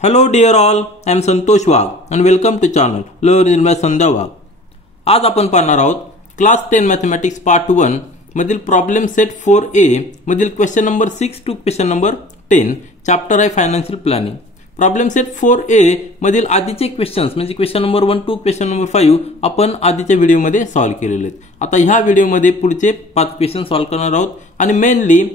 Hello dear all, I am Santosh Wagh and welcome to channel Learn by Sandhya Wagh. आज आपण पाहणार आहोत class 10 mathematics part 1 मधील problem set 4A मधील question number 6 to question number 10 chapter आहे financial planning. Problem set 4A मधील आधीचे questions म्हणजे question number 1 to question number 5 आपण आधीच्या व्हिडिओमध्ये सॉल्व्ह केलेले आहेत. आता ह्या व्हिडिओमध्ये पुढचे 5 क्वेश्चन सॉल्व्ह करणार आहोत आणि मेनली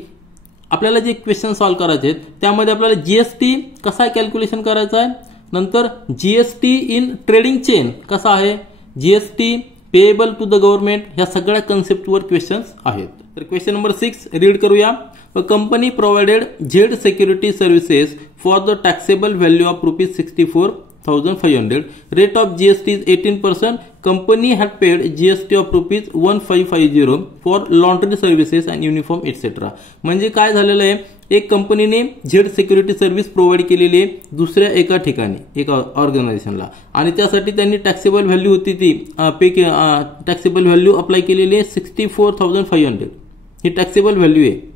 आपल्याला जे क्वेश्चन सॉल्व्ह करायचे आहेत त्यामध्ये आपल्याला जीएसटी कसा कॅल्क्युलेशन करायचा आहे, नंतर जीएसटी इन ट्रेडिंग चेन कसा आहे, GST payable to the government, ह्या सगळ्या कन्सेप्टवर क्वेश्चन्स आहेत. तर क्वेश्चन नंबर 6 रीड करूया. A company provided Z security services for the taxable value of ₹64,500. Rate of GST is 18%. Company had paid GST of ₹1550 for laundry services and uniform etcetera. म्हणजे काय झालेलं आहे, एक कंपनीने झेड सिक्युरिटी सर्व्हिस प्रोव्हाइड केलेली आहे दुसऱ्या एका ठिकाणी एका ऑर्गनायझेशनला आणि त्यासाठी त्यांनी टॅक्सेबल व्हॅल्यू होती ती टॅक्सेबल व्हॅल्यू अप्लाय केलेली आहे 64,500. ही टॅक्सेबल व्हॅल्यू आहे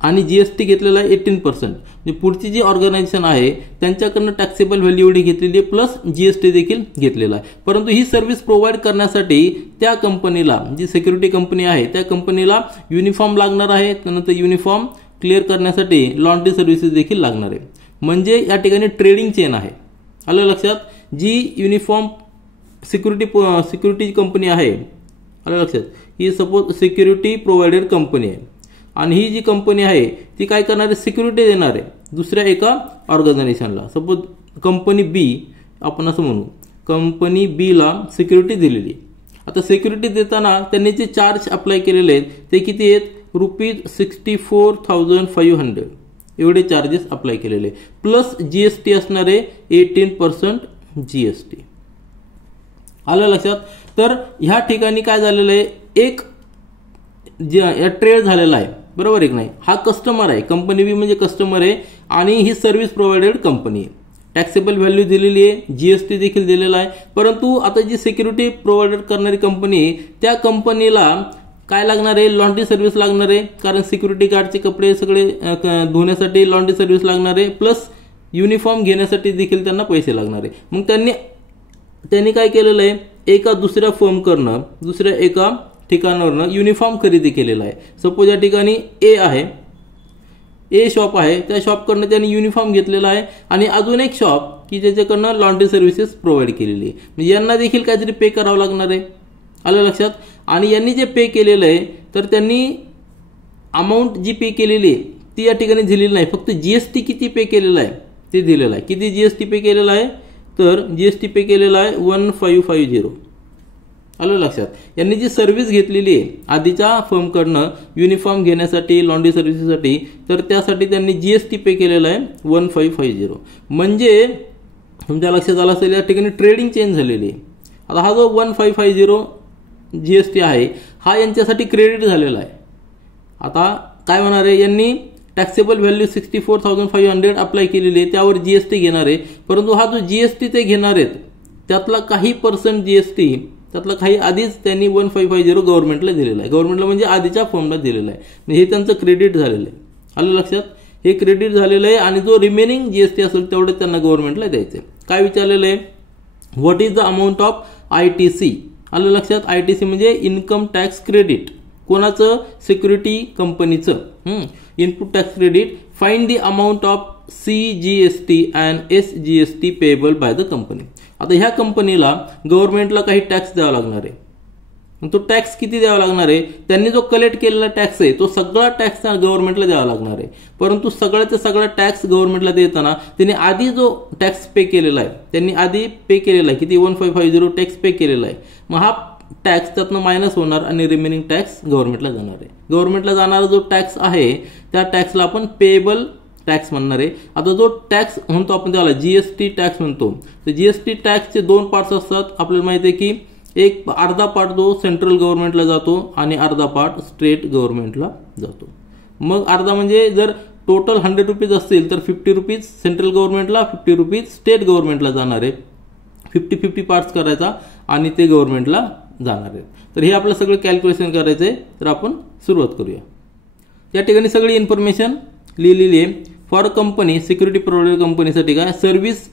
आणि जीएसटी घेतलेला आहे 18%. म्हणजे पुढची जी ऑर्गनायझेशन आहे त्यांच्याकडनं टॅक्सेबल व्हॅल्यू एवढी घेतलेली आहे प्लस जीएसटी देखील घेतलेला आहे. परंतु ही सर्व्हिस प्रोव्हाइड करण्यासाठी त्या कंपनीला, जी सिक्युरिटी कंपनी आहे त्या कंपनीला युनिफॉर्म लागणार आहे, त्यानंतर युनिफॉर्म क्लिअर करण्यासाठी लॉन्ड्री सर्व्हिसेस देखील लागणार आहे. म्हणजे या ठिकाणी ट्रेडिंग चेन आहे. आलं लक्षात. जी युनिफॉर्म सिक्युरिटी कंपनी आहे, आलं लक्षात, ही सपोज सिक्युरिटी प्रोव्हाइडेड कंपनी आहे आणि ही जी कंपनी आहे ती काय करणार आहे, सिक्युरिटी देणार आहे दुसऱ्या एका ऑर्गनायझेशनला. सपोज कंपनी बी, आपण असं म्हणू, कंपनी बी ला सिक्युरिटी दिलेली. आता सिक्युरिटी देताना त्यांनी जे चार्ज अप्लाय केलेले आहेत ते किती आहेत, ₹64,500 एवढे चार्जेस अप्लाय केलेले प्लस जीएसटी असणार आहे 18% जीएसटी. आलं लक्षात. तर ह्या ठिकाणी काय झालेलं आहे, एक ट्रेड झालेला आहे, बरोबर आहे नाही. हा कस्टमर आहे, कंपनी बी म्हणजे कस्टमर आहे आणि ही सर्व्हिस प्रोव्हाइडेड कंपनी आहे. टॅक्सेबल व्हॅल्यू दिलेली आहे, जीएसटी देखील दिलेला आहे. परंतु आता जी सिक्युरिटी प्रोव्हाइडेड करणारी कंपनी, त्या कंपनीला काय लागणार आहे, लॉन्ड्री सर्व्हिस लागणार आहे, कारण सिक्युरिटी गार्डचे कपडे सगळे धुण्यासाठी लॉन्ड्री सर्व्हिस लागणार आहे प्लस युनिफॉर्म घेण्यासाठी देखील त्यांना पैसे लागणार आहे. मग त्यांनी काय केलेलं आहे, एका दुसऱ्या फर्मकडनं दुसऱ्या एका ठिकाणावरनं युनिफॉर्म खरेदी केलेला आहे. सपोज या ठिकाणी ए आहे, ए शॉप आहे, त्या शॉपकडनं त्यांनी युनिफॉर्म घेतलेला आहे आणि अजून एक शॉप की ज्याच्याकडनं लॉन्ड्री सर्व्हिसेस प्रोव्हाइड केलेली आहे. म्हणजे यांना देखील काहीतरी पे करावं लागणार आहे. आलं लक्षात. आणि यांनी जे पे केलेलं आहे तर त्यांनी अमाऊंट जी पे केलेली आहे ती या ठिकाणी दिलेली नाही, फक्त जीएसटी किती पे केलेला आहे ते दिलेलं आहे. किती जीएसटी पे केलेला आहे, तर जीएसटी पे केलेला आहे 1550. आलं लक्षात. यांनी जी सर्व्हिस घेतलेली आहे आधीच्या फर्मकडनं युनिफॉर्म घेण्यासाठी लॉन्ड्री सर्व्हिसेससाठी, तर त्यासाठी त्यांनी जीएसटी पे केलेला आहे 1550. म्हणजे तुमच्या लक्षात आलं असेल या ठिकाणी ट्रेडिंग चेंज झालेली आहे. आता हा जो 1550 जीएसटी आहे हा यांच्यासाठी क्रेडिट झालेला आहे. आता काय होणार आहे, यांनी टॅक्सेबल व्हॅल्यू 64,500 अप्लाय केलेली आहे, त्यावर जीएसटी घेणार आहे. परंतु हा जो जीएसटी ते घेणार आहेत त्यातला काही पर्सेंट जीएसटी, त्यातला काही आधीच त्यांनी 1550 गव्हर्नमेंटला दिलेला आहे. गव्हर्नमेंटला म्हणजे आधीच्या फर्मला दिलेला आहे. म्हणजे हे त्यांचं क्रेडिट झालेलं आहे. आलं लक्षात. हे क्रेडिट झालेलं आहे आणि जो रिमेनिंग जीएसटी असेल तेवढं त्यांना गव्हर्नमेंटला द्यायचं आहे. काय विचारलेलं आहे, what is the amount of ITC. आलं लक्षात. आयटीसी म्हणजे इन्कम टॅक्स क्रेडिट. कोणाचं, सिक्युरिटी कंपनीचं. Input tax credit. Find the amount of CGST and SGST payable by the company. आता ह्या कंपनीला गव्हर्नमेंटला काही टॅक्स द्यावा लागणार आहे. तो टॅक्स किती द्यावा लागणार आहे, त्यांनी जो कलेक्ट केलेला टॅक्स आहे तो सगळा टॅक्स गव्हर्नमेंटला द्यावा लागणार आहे. परंतु सगळ्याचा सगळा टॅक्स गव्हर्नमेंटला देताना त्यांनी आधी जो टॅक्स पे केलेला आहे, त्यांनी आधी पे केलेला आहे किती, 1550 टॅक्स पे केलेला आहे. मग हा टॅक्स त्यातनं मायनस होणार आणि रिमेनिंग टॅक्स गव्हर्नमेंटला जाणार आहे. गव्हर्नमेंटला जाणारा जो टॅक्स आहे त्या टॅक्सला आपण पेएबल टॅक्स म्हणणार आहे. आता जो टॅक्स म्हणतो आपण त्याला जीएसटी टॅक्स म्हणतो. तर जीएसटी टॅक्सचे 2 पार्ट्स असतात. आपल्याला माहिती आहे की एक अर्धा पार्ट जो सेंट्रल गव्हर्नमेंटला जातो आणि अर्धा पार्ट स्टेट गव्हर्नमेंटला जातो. मग अर्धा म्हणजे जर टोटल 100 रुपीज असतील तर 50 रुपीज सेंट्रल गव्हर्नमेंटला, 50 रुपीज स्टेट गव्हर्नमेंटला जाणार आहे. 50-50 पार्ट्स करायचा आणि ते गव्हर्नमेंटला जाणार आहे. तर हे आपलं सगळं कॅल्क्युलेशन करायचं आहे. तर आपण सुरुवात करूया. या ठिकाणी सगळी इन्फॉर्मेशन लिहिलेली आहे. फॉर कंपनी सिक्युरिटी प्रोव्हायडर कंपनीसाठी काय सर्व्हिस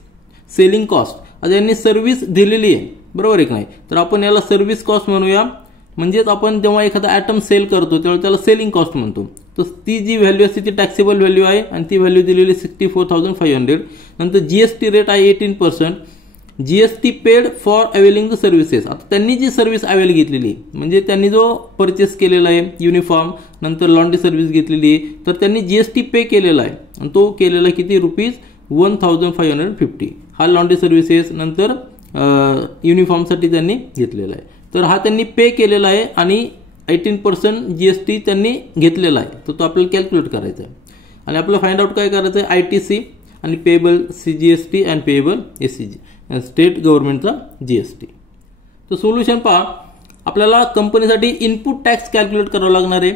सेलिंग कॉस्ट, आता यांनी सर्व्हिस दिलेली आहे बरोबर आहे की नाही, तर आपण याला सर्व्हिस कॉस्ट म्हणूया. म्हणजेच आपण जेव्हा एखादा आयटम सेल करतो तेव्हा त्याला सेलिंग कॉस्ट म्हणतो. तर ती जी व्हॅल्यू असते ती टॅक्सेबल व्हॅल्यू आहे आणि ती व्हॅल्यू दिलेली 64,500. नंतर जीएसटी रेट आहे 18%. GST paid for availing the services, आता त्यांनी जी सर्व्हिस अवेल घेतलेली म्हणजे त्यांनी जो परचेस केलेला आहे युनिफॉर्म नंतर लॉन्ड्री सर्व्हिस घेतलेली आहे तर त्यांनी जीएसटी पे केलेला आहे आणि तो केलेला किती ₹1,550. हा लॉन्ड्री सर्व्हिसेस नंतर युनिफॉर्मसाठी त्यांनी घेतलेला आहे. तर हा त्यांनी पे केलेला आहे आणि 18% जीएसटी त्यांनी घेतलेला आहे. तर तो आपल्याला कॅल्क्युलेट करायचा आहे आणि आपल्याला फाइंड आउट काय करायचं आहे आयटीसी आणि पेएबल सीजीएसटी आणि पेएबल एससीजी स्टेट गव्हर्नमेंटचा जीएसटी. तर सोल्युशन पहा, आपल्याला कंपनीसाठी इनपुट टॅक्स कॅल्क्युलेट करावं लागणार आहे,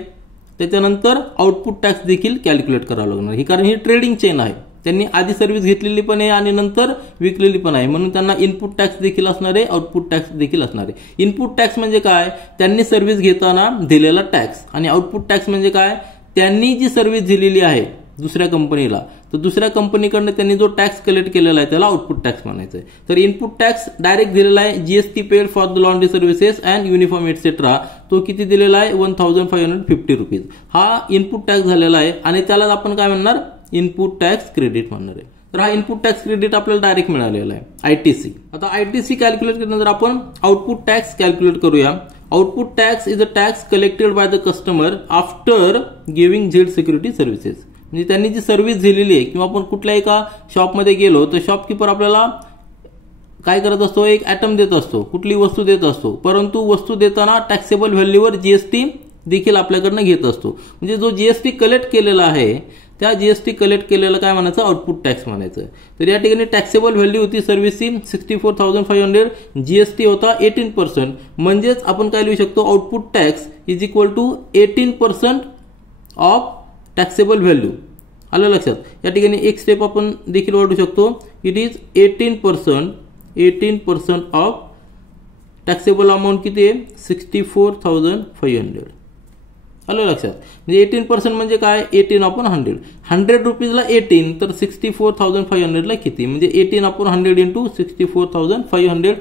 त्याच्यानंतर आउटपुट टॅक्स देखील कॅल्क्युलेट करावं लागणार आहे. कारण ही ट्रेडिंग चेन आहे, त्यांनी आधी सर्व्हिस घेतलेली पण आहे आणि नंतर विकलेली पण आहे म्हणून त्यांना इनपुट टॅक्स देखील असणार आहे आउटपुट टॅक्स देखील असणार आहे. इनपुट टॅक्स म्हणजे काय, त्यांनी सर्व्हिस घेताना दिलेला टॅक्स आणि आउटपुट टॅक्स म्हणजे काय, त्यांनी जी सर्व्हिस दिलेली आहे दुसऱ्या कंपनीला तर दुसऱ्या कंपनीकडनं त्यांनी जो टॅक्स कलेक्ट केलेला आहे त्याला आउटपुट टॅक्स म्हणायचं आहे. तर इनपुट टॅक्स डायरेक्ट दिलेला आहे GST paid for the laundry services and uniform etcetera, तो किती दिलेला आहे ₹1,550. हा इनपुट टॅक्स झालेला आहे आणि त्याला आपण काय म्हणणार इनपुट टॅक्स क्रेडिट म्हणणार आहे. तर हा इनपुट टॅक्स क्रेडिट आपल्याला डायरेक्ट मिळालेला आहे आयटीसी. आता आयटीसी कॅल्क्युलेट केल्यानंतर आपण आउटपुट टॅक्स कॅल्क्युलेट करूया. Output tax is a tax collected by the customer after giving Z security services. म्हणजे त्यांनी जी सर्व्हिस दिलेली आहे किंवा आपण कुठल्या एका शॉपमध्ये गेलो तर शॉपकीपर आपल्याला काय करत असतो, एक ॲटम देत असतो, कुठली वस्तू देत असतो, परंतु वस्तू देताना टॅक्सेबल व्हॅल्यूवर जीएसटी देखील आपल्याकडनं घेत असतो. म्हणजे जो जीएसटी कलेक्ट केलेला आहे त्या जीएसटी कलेक्ट केलेला काय म्हणायचं आउटपुट टॅक्स म्हणायचं. तर या ठिकाणी टॅक्सेबल व्हॅल्यू होती सर्व्हिसची 64,500, जीएसटी होता 18%. म्हणजेच आपण काय लिहू शकतो output tax is equal to 18% of taxable value. आलं लक्षात. या ठिकाणी एक स्टेप आपण देखील वाढू शकतो, it is 18% of taxable amount किती आहे 64,500. आलं लक्षात. म्हणजे 18% म्हणजे काय 18/100. 100 रुपीजला 18 तर 64,500ला किती म्हणजे 18/100 इंटू 64,500.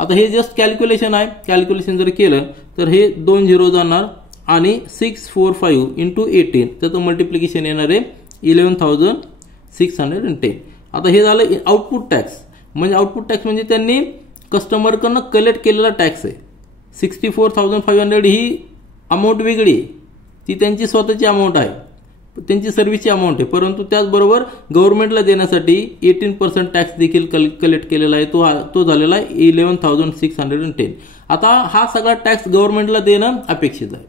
आता हे जस्ट कॅल्क्युलेशन आहे, कॅल्क्युलेशन जर केलं तर हे 2 झिरो जाणार आणि 645 इंटू 18 त्याचं मल्टिप्लिकेशन येणार आहे 11,610. आता हे झालं आउटपुट टॅक्स. म्हणजे आउटपुट टॅक्स म्हणजे त्यांनी कस्टमरकडनं कलेक्ट केलेला टॅक्स आहे. 64,500 ही अमाऊंट वेगळी आहे, ती त्यांची स्वतःची अमाऊंट आहे, त्यांची सर्व्हिसची अमाऊंट आहे, परंतु त्याचबरोबर गव्हर्नमेंटला देण्यासाठी 18% टॅक्स देखील कलेक्ट केलेला आहे, तो झालेला आहे 11,610. आता हा सगळा टॅक्स गव्हर्नमेंटला देणं अपेक्षित आहे.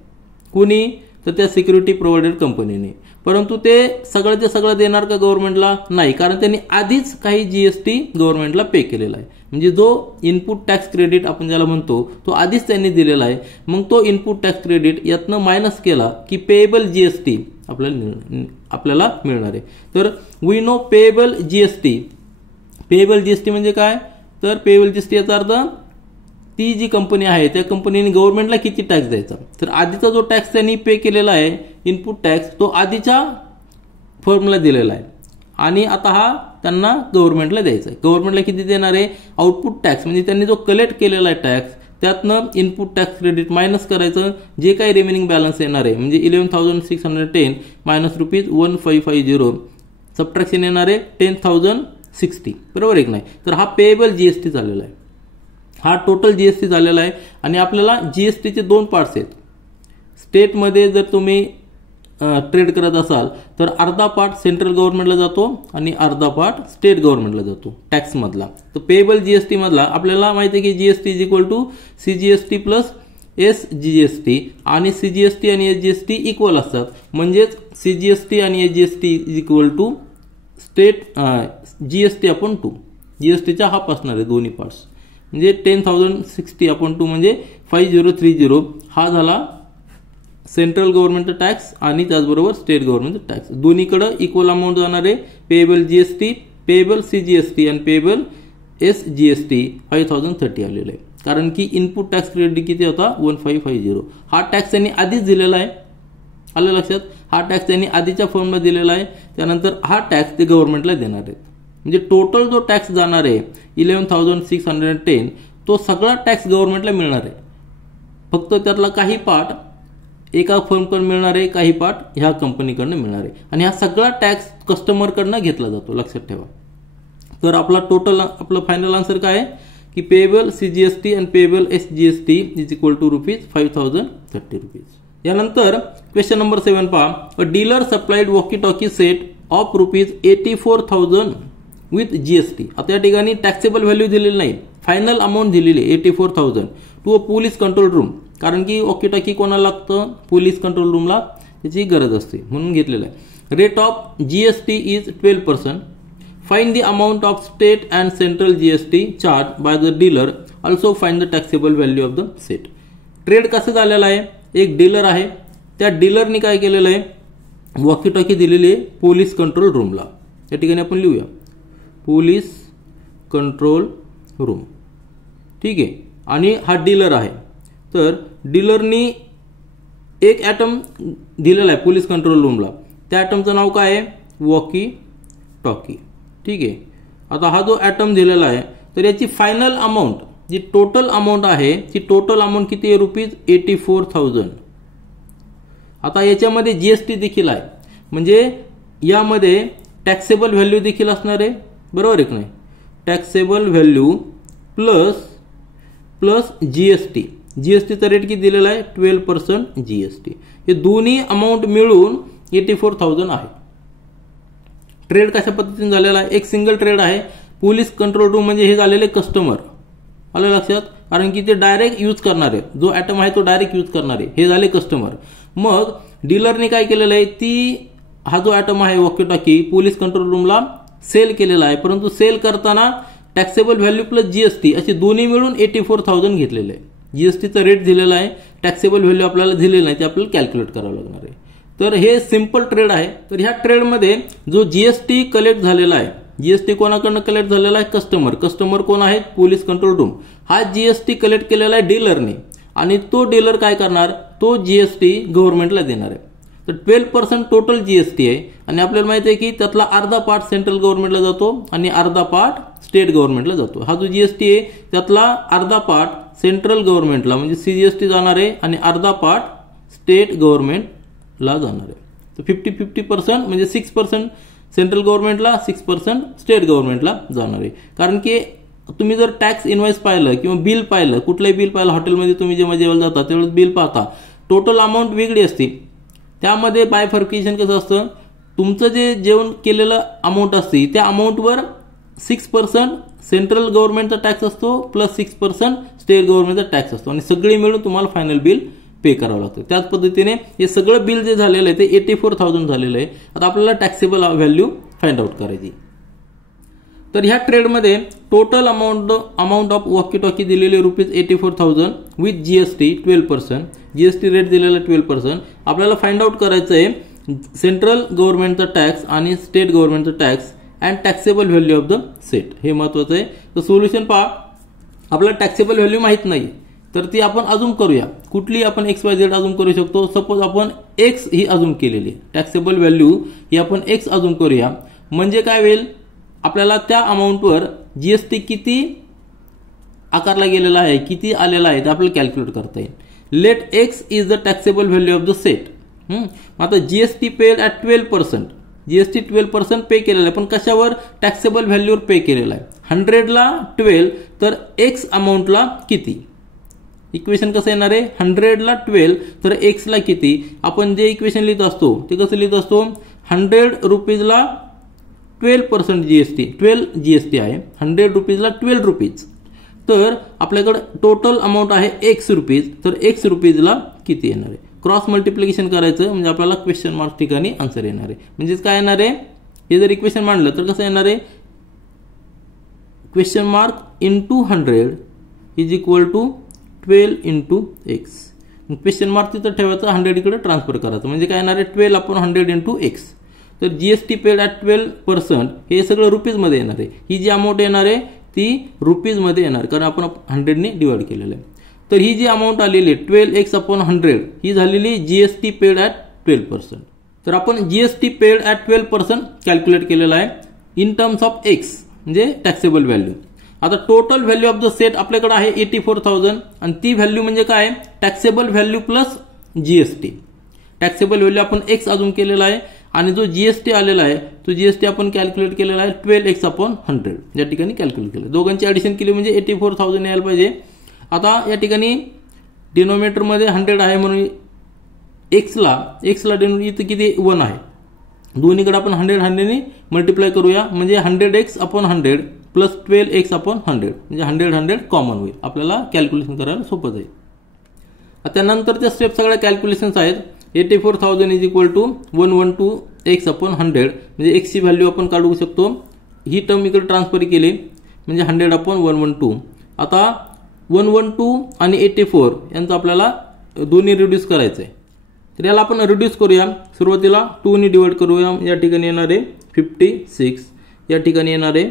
कुणी तर त्या सिक्युरिटी प्रोव्हायडर कंपनीने, परंतु ते सगळं सगळं देणार का गव्हर्नमेंटला नाही, कारण त्यांनी आधीच काही जीएसटी गव्हर्नमेंटला पे केलेला आहे. म्हणजे जो इनपुट टॅक्स क्रेडिट आपण ज्याला म्हणतो तो आधीच त्यांनी दिलेला आहे. मग तो इनपुट टॅक्स क्रेडिट यातनं मायनस केला की पेएबल जीएसटी आपल्याला मिळणार आहे. तर we know payable GST. Payable GST म्हणजे काय, तर पेएबल जीएसटी याचा अर्थ ती जी कंपनी आहे त्या कंपनीने गव्हर्नमेंटला किती टॅक्स द्यायचा. तर आधीचा जो टॅक्स त्यांनी पे केलेला आहे इनपुट टॅक्स तो आधीच्या फर्मला दिलेला आहे आणि आता हा त्यांना गव्हर्नमेंटला द्यायचा आहे. गव्हर्नमेंटला किती देणार आहे आउटपुट टॅक्स म्हणजे त्यांनी जो कलेक्ट केलेला आहे टॅक्स त्यातनं इनपुट टॅक्स क्रेडिट मायनस करायचं, जे काही रिमेनिंग बॅलन्स येणार आहे म्हणजे 11,610 मायनस ₹1550 सबट्रॅक्शन येणार आहे 10,060. बरोबर आहे की नाही. तर हा पेएबल जीएसटी झालेला आहे, हा टोटल जीएसटी झालेला आहे. आणि आपल्याला जीएसटीचे 2 पार्ट्स आहेत. स्टेटमध्ये जर तुम्ही ट्रेड करत असाल तर अर्धा पार्ट सेंट्रल गव्हर्नमेंटला जातो आणि अर्धा पार्ट स्टेट गव्हर्नमेंटला जातो टॅक्स मधला. तर पेएबल जीएसटी मधला आपल्याला माहिती आहे की GST is equal to CGST plus SGST आणि सीजीएसटी आणि एसजीएसटी इक्वल असतात. म्हणजेच सीजीएसटी आणि SGST is equal to state GST upon 2. जीएसटीचा हाफ असणार आहे दोन्ही पार्ट्स. म्हणजे 10,060/2 म्हणजे 5030. हा झाला सेंट्रल गव्हर्नमेंटचा टॅक्स आणि त्याचबरोबर स्टेट गव्हर्नमेंटचा टॅक्स. दोन्हीकडे इक्वल अमाऊंट जाणार आहे. पेएबल जीएसटी, पेएबल सीजीएसटी आणि पेएबल एसजीएसटी 5030 आलेलं आहे. कारण की इनपुट टॅक्स क्रेडिट किती होता 1550. हा टॅक्स त्यांनी आधीच दिलेला आहे आलं लक्षात. हा टॅक्स त्यांनी आधीच्या फॉर्मला दिलेला आहे, त्यानंतर हा टॅक्स ते गव्हर्नमेंटला देणार आहेत. म्हणजे टोटल जो टॅक्स जाणार आहे 11,610 तो सगळा टॅक्स गव्हर्नमेंटला मिळणार आहे. फक्त त्यातला काही पार्ट एका फर्मकडून मिळणार आहे, काही पार्ट ह्या कंपनीकडनं मिळणार आहे. आणि हा सगळा टॅक्स कस्टमरकडनं घेतला जातो, लक्षात ठेवा. तर आपला टोटल आपलं फायनल आन्सर काय आहे की पेएबल CGST आणि payable SGST is equal to ₹5,030. यानंतर क्वेश्चन नंबर 7 पहा. A dealer supplied walkie talkie set of ₹84,000 with GST. आता या ठिकाणी टॅक्सेबल व्हॅल्यू दिलेली नाही, फायनल अमाऊंट दिलेली आहे 84,000 to a police control room. कारण की वॉकी टॉकी कोणाला लागतं, पोलीस कंट्रोल रूमला त्याची गरज असते म्हणून घेतलेलं आहे. Rate of GST is 12%. Find the amount of state and central GST charged by the dealer. Also find the taxable value of the set. Trade कसं झालेला आहे, एक डीलर आहे, त्या डीलरनी काय केलेलं आहे, वॉकी टॉकी दिलेली आहे पोलीस कंट्रोल रूमला. या ठिकाणी आपण लिहूया पोलीस कंट्रोल रूम. ठीक आहे. आणि हा डीलर आहे, तर डीलरनी एक ॲटम दिलेला आहे पोलीस कंट्रोल रूमला. त्या ॲटमचं नाव काय आहे, वॉकी टॉकी. ठीक आहे. आता हा जो ॲटम दिलेला आहे तर याची फायनल अमाऊंट जी टोटल अमाऊंट आहे ती टोटल अमाऊंट किती आहे, ₹84,000. आता याच्यामध्ये GST देखील आहे, म्हणजे यामध्ये टॅक्सेबल व्हॅल्यू देखील असणार आहे, बरोबर आहे की नाही. टॅक्सेबल व्हॅल्यू प्लस GSTचा रेट किती दिलेला आहे, 12% GST. हे दोन्ही अमाऊंट मिळून 84,000 आहे. ट्रेड कशा पद्धतीने झालेला आहे, एक सिंगल ट्रेड आहे. पोलीस कंट्रोल रूम म्हणजे हे झालेले कस्टमर, आलं लक्षात. कारण की ते डायरेक्ट यूज करणार आहे, जो ॲटम आहे तो डायरेक्ट यूज करणार आहे, हे झाले कस्टमर. मग डीलरने काय केलेलं आहे, हा जो ॲटम आहे वॉकी टॉकी पोलीस कंट्रोल रूमला सेल केलेला आहे, परंतु सेल करताना टॅक्सेबल व्हॅल्यू प्लस GST असे दोन्ही मिळून 84,000 घेतलेले आहे. GSTचा रेट दिलेला आहे, टॅक्सेबल व्हॅल्यू आपल्याला दिलेलं नाही, ते आपल्याला कॅल्क्युलेट करावं लागणार आहे. तर हे सिंपल ट्रेड आहे. तर ह्या ट्रेडमध्ये जो GST कलेक्ट झालेला आहे, GST कोणाकडनं कलेक्ट झालेला आहे, कस्टमर कोण आहेत, पोलीस कंट्रोल रूम. हा GST कलेक्ट केलेला आहे डीलरने, आणि तो डीलर काय करणार, तो GST गव्हर्नमेंटला देणार आहे. तर 12% टोटल GST आहे, आणि आपल्याला माहिती आहे की त्यातला अर्धा पार्ट सेंट्रल गव्हर्नमेंटला जातो आणि अर्धा पार्ट स्टेट गव्हर्नमेंटला जातो. हा जो GST आहे त्यातला अर्धा पार्ट सेंट्रल गव्हर्नमेंटला म्हणजे CGST जाणार आहे, आणि अर्धा पार्ट स्टेट गव्हर्नमेंटला जाणार आहे. तर 50-50% म्हणजे 6% सेंट्रल गव्हर्नमेंटला, 6% स्टेट गव्हर्नमेंटला जाणार आहे. कारण की तुम्ही जर टॅक्स इनव्हॉइस पाहिलं किंवा बिल पाहिलं, कुठलंही बिल पाहिलं, हॉटेलमध्ये तुम्ही जेव्हा जेवायला जाता त्यावेळेस बिल पाहता, टोटल अमाऊंट वेगळी असते. त्यामध्ये बायफर्केशन कसं असतं, तुमचं जे जेवण केलेलं अमाऊंट असते त्या अमाऊंटवर 6% सेंट्रल गव्हर्नमेंटचा टॅक्स असतो प्लस 6% स्टेट गव्हर्नमेंटचा टॅक्स असतो, आणि सगळे मिळून तुम्हाला फायनल बिल पे करावं लागतं. त्याच पद्धतीने हे सगळं बिल जे झालेलं आहे ते 84,000 झालेलं आहे. आता आपल्याला टॅक्सेबल व्हॅल्यू फाइंड आउट करायची. तर ह्या ट्रेडमध्ये total amount of walkie talkie दिलेली ₹84,000 विथ GST 12%. GST रेट दिलेला 12%. आपल्याला फाइंड आउट करायचं आहे सेंट्रल गव्हर्नमेंटचा टॅक्स आणि स्टेट गव्हर्नमेंटचा tax and taxable value of the set. हे महत्वाचं आहे. तर सोल्युशन पहा, आपल्याला टॅक्सेबल व्हॅल्यू माहित नाही, तर ती आपण अजूम करूया. कुठली आपण XYZ अजूम करू शकतो. सपोज आपण X ही अजूम केलेली आहे, टॅक्सेबल व्हॅल्यू ही आपण X अजूम करूया. म्हणजे काय होईल, आपल्याला त्या अमाऊंटवर GST किती आकारला गेलेला आहे, किती आलेला आहे ते आपल्याला कॅल्क्युलेट करता येईल. Let X is the taxable value of the set. आता GST paid at 12%. GST 12% pay केलेला आहे, पण कशावर, टॅक्सेबल व्हॅल्यूवर पे केलेला आहे. 100ला 12 तर X अमाऊंटला किती. इक्वेशन कसं येणार आहे, 100ला 12 तर X ला किती. आपण जे इक्वेशन लिहित असतो ते कसं लिहित असतो, 100 रुपीजला 12% GST, 12 GST आहे. 100 रुपीजला 12 रुपीज. तर आपल्याकडे टोटल अमाऊंट आहे X रुपीज, तर X रुपीजला किती येणार आहे. क्रॉस मल्टिप्लिकेशन करायचं म्हणजे आपल्याला क्वेश्चन मार्क ठिकाणी आन्सर येणार आहे. म्हणजेच काय येणार आहे, हे जर इक्वेशन मांडलं तर कसं येणार आहे, question mark into 100 is equal to 12 into X. Question mark तिथं ठेवायचं, 100 इकडे ट्रान्सफर करायचं, म्हणजे काय येणार आहे 12 अपॉन 100 इंटू X. तर GST पेड ॲट 12% हे सगळं रुपीजमध्ये येणार आहे. ही जी अमाऊंट येणार आहे ती रुपीजमध्ये येणार, कारण आपण 100ने डिवाइड केलेलं आहे. तर ही जी अमाऊंट आलेली आहे 12X अपॉन 100 ही झालेली GST पेड ॲट 12%. तर आपण जीएसटी पेड ॲट 12% कॅल्क्युलेट केलेला आहे इन टर्म्स ऑफ एक्स म्हणजे टॅक्सेबल व्हॅल्यू. आता total value of the set आपल्याकडे आहे 84,000 आणि ती व्हॅल्यू म्हणजे काय taxable value plus GST. Taxable value आपण एक्स अजून केलेला आहे आणि जो जीएसटी आलेला आहे तो जीएसटी आपण कॅल्क्युलेट केलेला आहे 12x/100 या ठिकाणी कॅल्क्युलेट केलं. दोघांची ॲडिशन केली म्हणजे 84,000 यायला पाहिजे. आता या ठिकाणी डिनोमिनेटरमध्ये 100 आहे म्हणून एक्सला इथं किती 1 आहे. दोन्हीकडे आपण 100 ने मल्टिप्लाय करूया म्हणजे 100x/100 प्लस 12x/100 म्हणजे 100 कॉमन होईल. आपल्याला कॅल्क्युलेशन करायला सोपं जाईल. त्यानंतरच्या स्टेप सगळ्या कॅल्क्युलेशन्स आहेत. 84,000 इज इक्वल टू 112x/100 म्हणजे एक्सची व्हॅल्यू आपण काढू शकतो. ही टर्म इकडे ट्रान्सफर केली म्हणजे 100/112. आता 112 आणि 84 यांचं आपल्याला दोन्ही रिड्यूस करायचं आहे. तर याला आपण रिड्यूस करूया. सुरुवातीला 2 ने डिवाइड करूया. या ठिकाणी येणार आहे 56, या ठिकाणी येणार आहे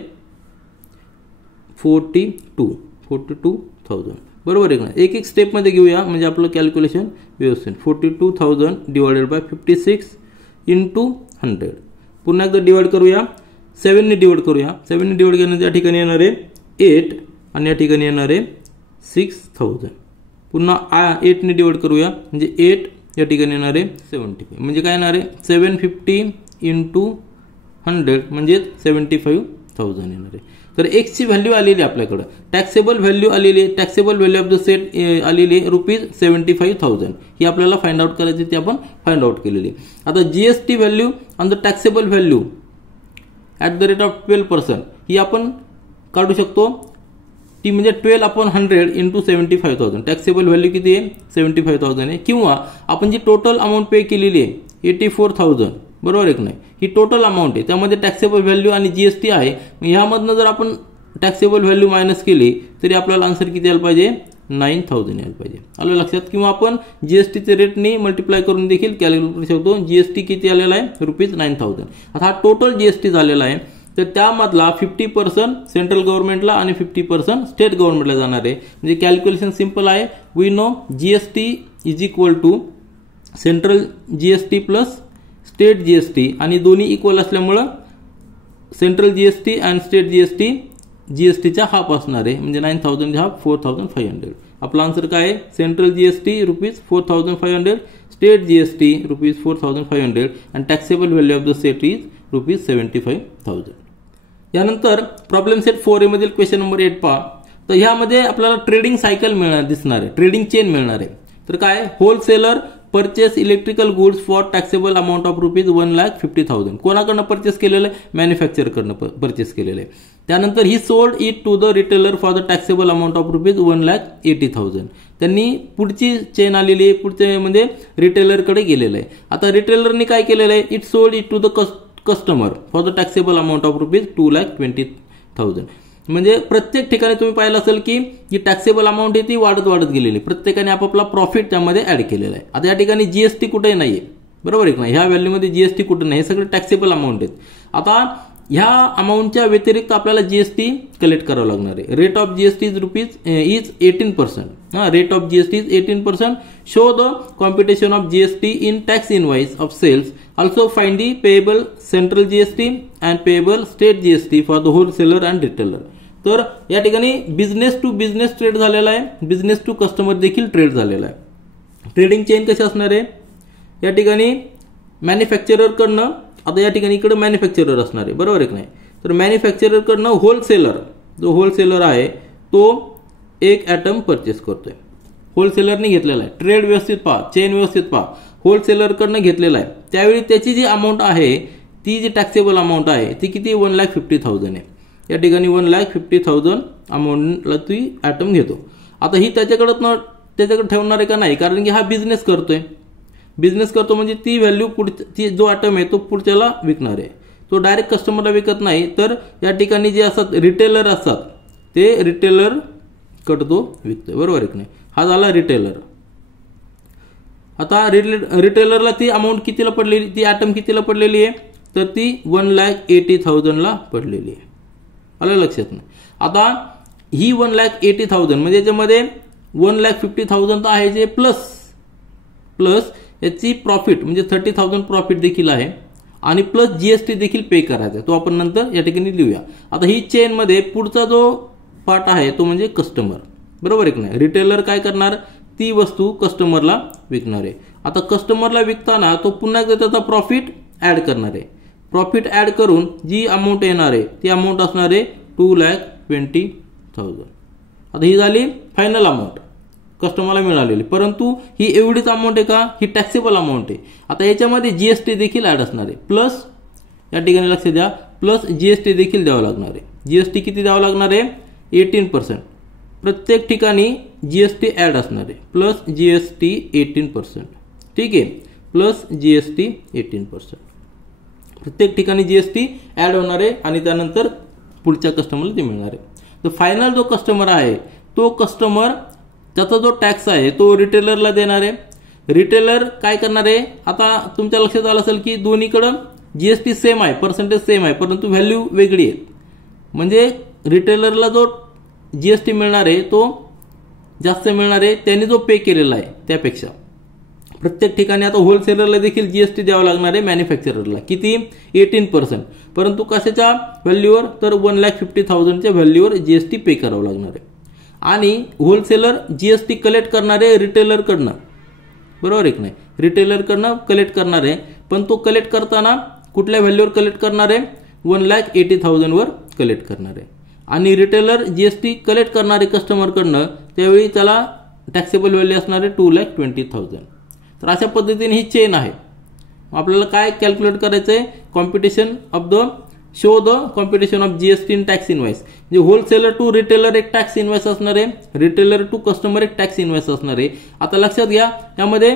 42,000. बरोबर आहे का. एक एक स्टेपमध्ये घेऊया म्हणजे आपलं कॅल्क्युलेशन व्यवस्थित. 42,000 डिवायडेड बाय 56 इंटू 100. पुन्हा एकदा डिवाइड करूया. 7 ने डिवाइड करूया. 7 ने डिवाइड केल्यानंतर या ठिकाणी येणार आहे 8 आणि या ठिकाणी येणार आहे 6,000. पुन्हा 8 ने डिवाइड करूया म्हणजे 8 या ठिकाणी येणार आहे 75 म्हणजे काय येणार आहे 750 इंटू 100 म्हणजे 75,000 येणार आहे. तर एक्सची व्हॅल्यू आलेली आपल्याकडे टॅक्सेबल व्हॅल्यू आलेली taxable value of the set आलेली ₹75,000 ही आपल्याला फाइंड आउट करायची ती आपण फाइंड आउट केलेली. आता GST value on the taxable value at the rate of 12% ही आपण काढू शकतो. ती म्हणजे 12/100 इंटू 75,000. टॅक्सेबल व्हॅल्यू किती आहे 75,000 आहे. किंवा आपण जी टोटल अमाऊंट पे केलेली आहे 84,000 बरोबर आहे की नाही ही टोटल अमाऊंट आहे. त्यामध्ये टॅक्सेबल व्हॅल्यू आणि जीएसटी आहे. ह्यामधनं जर आपण टॅक्सेबल व्हॅल्यू मायनस केली तरी आपल्याला आन्सर किती यायला पाहिजे 9,000 यायला पाहिजे. आलं लक्षात. किंवा आपण जीएसटीचे रेटने मल्टिप्लाय करून देखील कॅल्क्युलेट करू शकतो. जीएसटी किती आलेला आहे ₹9,000. आता हा टोटल जीएसटी झालेला आहे. तर त्यामधला 50% सेंट्रल गव्हर्नमेंटला आणि 50% स्टेट गव्हर्नमेंटला जाणार आहे. म्हणजे कॅल्क्युलेशन सिंपल आहे. We know GST is equal to central GST plus state GST आणि दोन्ही इक्वल असल्यामुळं सेंट्रल जीएसटी आणि स्टेट जीएसटी जीएसटीचा हाफ असणार आहे म्हणजे 9,000 हाफ 4,500. आपला आन्सर काय आहे सेंट्रल जीएसटी ₹4,500 स्टेट जीएसटी ₹4,500 आणि taxable value of the set is ₹75,000. यानंतर प्रॉब्लेम सेट 4A मधील क्वेश्चन नंबर 8 पहा. तर ह्यामध्ये आपल्याला ट्रेडिंग सायकल दिसणार आहे ट्रेडिंग चेन मिळणार आहे. तर काय wholesaler purchase electrical goods for taxable amount of ₹1,50,000 कोणाकडनं परचेस केलेलं आहे मॅन्युफॅक्चरकडनं परचेस केलेलं आहे. त्यानंतर he sold it to the retailer for the taxable amount of ₹1,80,000. त्यांनी पुढची चेन आलेली आहे पुढचे म्हणजे रिटेलरकडे गेलेलं आहे. आता रिटेलरने काय केलेलं आहे it sold it to the customer for the taxable amount of ₹2,20,000. म्हणजे प्रत्येक ठिकाणी तुम्ही पाहिलं असेल की जी टॅक्सेबल अमाऊंट आहे ती वाढत गेलेली प्रत्येकाने आपापला प्रॉफिट त्यामध्ये ऍड केलेला आहे. आता या ठिकाणी जीएसटी कुठेही नाहीये बरोबर आहे की नाही ह्या व्हॅल्यूमध्ये जीएसटी कुठे नाही हे सगळे टॅक्सेबल अमाऊंट आहेत. आता ह्या अमाऊंटच्या व्यतिरिक्त आपल्याला जीएसटी कलेक्ट करावं लागणार आहे. Rate of GST is 18%. Rate of GST is 18%. Show the computation of GST in tax invoice of sales. Also find the payable central GST and payable state GST for the wholesaler and retailer. तर या ठिकाणी business to business trade झालेला आहे business to customer देखील trade झालेला आहे. Trading chain कशी असणार आहे या ठिकाणी मॅन्युफॅक्चररकडनं आता या ठिकाणी इकडे मॅन्युफॅक्चरर असणार आहे बरोबर आहे की नाही. तर मॅन्युफॅक्चररकडनं होलसेलर जो होलसेलर आहे तो एक ॲटम परचेस करतोय होलसेलरने घेतलेला आहे. ट्रेड व्यवस्थित पहा चेन व्यवस्थित पहा होलसेलरकडनं घेतलेला आहे त्यावेळी त्याची जी अमाऊंट आहे ती जी टॅक्सेबल अमाऊंट आहे ती किती 1,50,000 आहे. या ठिकाणी 1,50,000 अमाऊंटला ती ॲटम घेतो. आता ही त्याच्याकडे ठेवणार आहे का नाही कारण की हा बिझनेस करतो म्हणजे ती व्हॅल्यू पुढची जो ॲटम आहे तो पुढच्याला विकणार आहे. तो डायरेक्ट कस्टमरला विकत नाही तर या ठिकाणी जे असतात रिटेलर असतात ते रिटेलर कडतो विकतोय बरोबर आहे की नाही. हा झाला रिटेलर. आता रिटेलरला ती अमाऊंट कितीला पडलेली ती ॲटम कितीला पडलेली आहे तर ती 1,80,000ला पडलेली आहे. आलं लक्षात नाही. आता ही 1,80,000 म्हणजे याच्यामध्ये 1,50,000 तर आहे जे प्लस याची प्रॉफिट म्हणजे 30,000 प्रॉफिट देखील आहे आणि प्लस जीएसटी देखील पे करायचा आहे, तो आपण नंतर या ठिकाणी लिहूया. आता ही चेन मध्ये पुढचा जो पार्ट आहे तो म्हणजे कस्टमर, बरोबर आहे की नाही. रिटेलर काय करणार, ती वस्तू कस्टमरला विकणार आहे. आता कस्टमरला विकताना तो पुन्हा एकदा त्याचा प्रॉफिट ऍड करणार आहे. प्रॉफिट ऍड करून जी अमाऊंट येणार आहे ती अमाऊंट असणार आहे 2,20,000. आता ही झाली फायनल अमाऊंट कस्टमरला मिळालेली, परंतु ही एवढीच अमाऊंट आहे का, ही टॅक्सेबल अमाऊंट आहे. आता याच्यामध्ये जीएसटी देखील ऍड असणार आहे, प्लस या ठिकाणी लक्ष द्या, प्लस जीएसटी देखील द्यावं लागणार आहे. जीएसटी किती द्यावं लागणार आहे, 18%. प्रत्येक ठिकाणी जीएसटी ऍड असणार आहे, प्लस जीएसटी 18%. ठीक आहे, प्लस जीएसटी 18%. प्रत्येक ठिकाणी जीएसटी ऍड होणार आहे आणि त्यानंतर पुढच्या कस्टमरला ते मिळणार आहे. तर फायनल जो कस्टमर आहे तो कस्टमर त्याचा जो टॅक्स आहे तो रिटेलरला देणार आहे. रिटेलर काय करणार आहे, आता तुमच्या लक्षात आलं असेल की दोन्हीकडं जीएसटी सेम आहे, पर्सेंटेज सेम आहे, परंतु व्हॅल्यू वेगळी आहे. म्हणजे रिटेलरला जो जीएसटी मिळणार आहे तो जास्त मिळणार आहे त्यांनी जो पे केलेला आहे त्यापेक्षा. प्रत्येक ठिकाणी आता होलसेलरला देखील जीएसटी द्यावं लागणार आहे मॅन्युफॅक्चररला, किती, 18%. परंतु कशाच्या व्हॅल्यूवर, तर 1,50,000च्या व्हॅल्यूवर जीएसटी पे करावं लागणार आहे. आणि होलसेलर जीएसटी कलेक्ट करणार आहे रिटेलरकडनं, बरोबर आहे की नाही. रिटेलरकडनं कलेक्ट करणार आहे, पण तो कलेक्ट करताना कुठल्या व्हॅल्यूवर कलेक्ट करणार आहे, 1,80,000 वर कलेक्ट करणार आहे. आणि रिटेलर जीएसटी कलेक्ट करणारे कस्टमरकडनं त्यावेळी त्याला टॅक्सेबल व्हॅल्यू असणार आहे 2,20,000. तर अशा पद्धतीने ही चेन आहे. आपल्याला काय कॅल्क्युलेट करायचं आहे, competition of the show the competition of GST in tax invoice. म्हणजे होलसेलर टू रिटेलर एक टॅक्स इनवाइस असणार आहे, रिटेलर टू कस्टमर एक टॅक्स इनवाइस असणार आहे. आता लक्षात घ्या, यामध्ये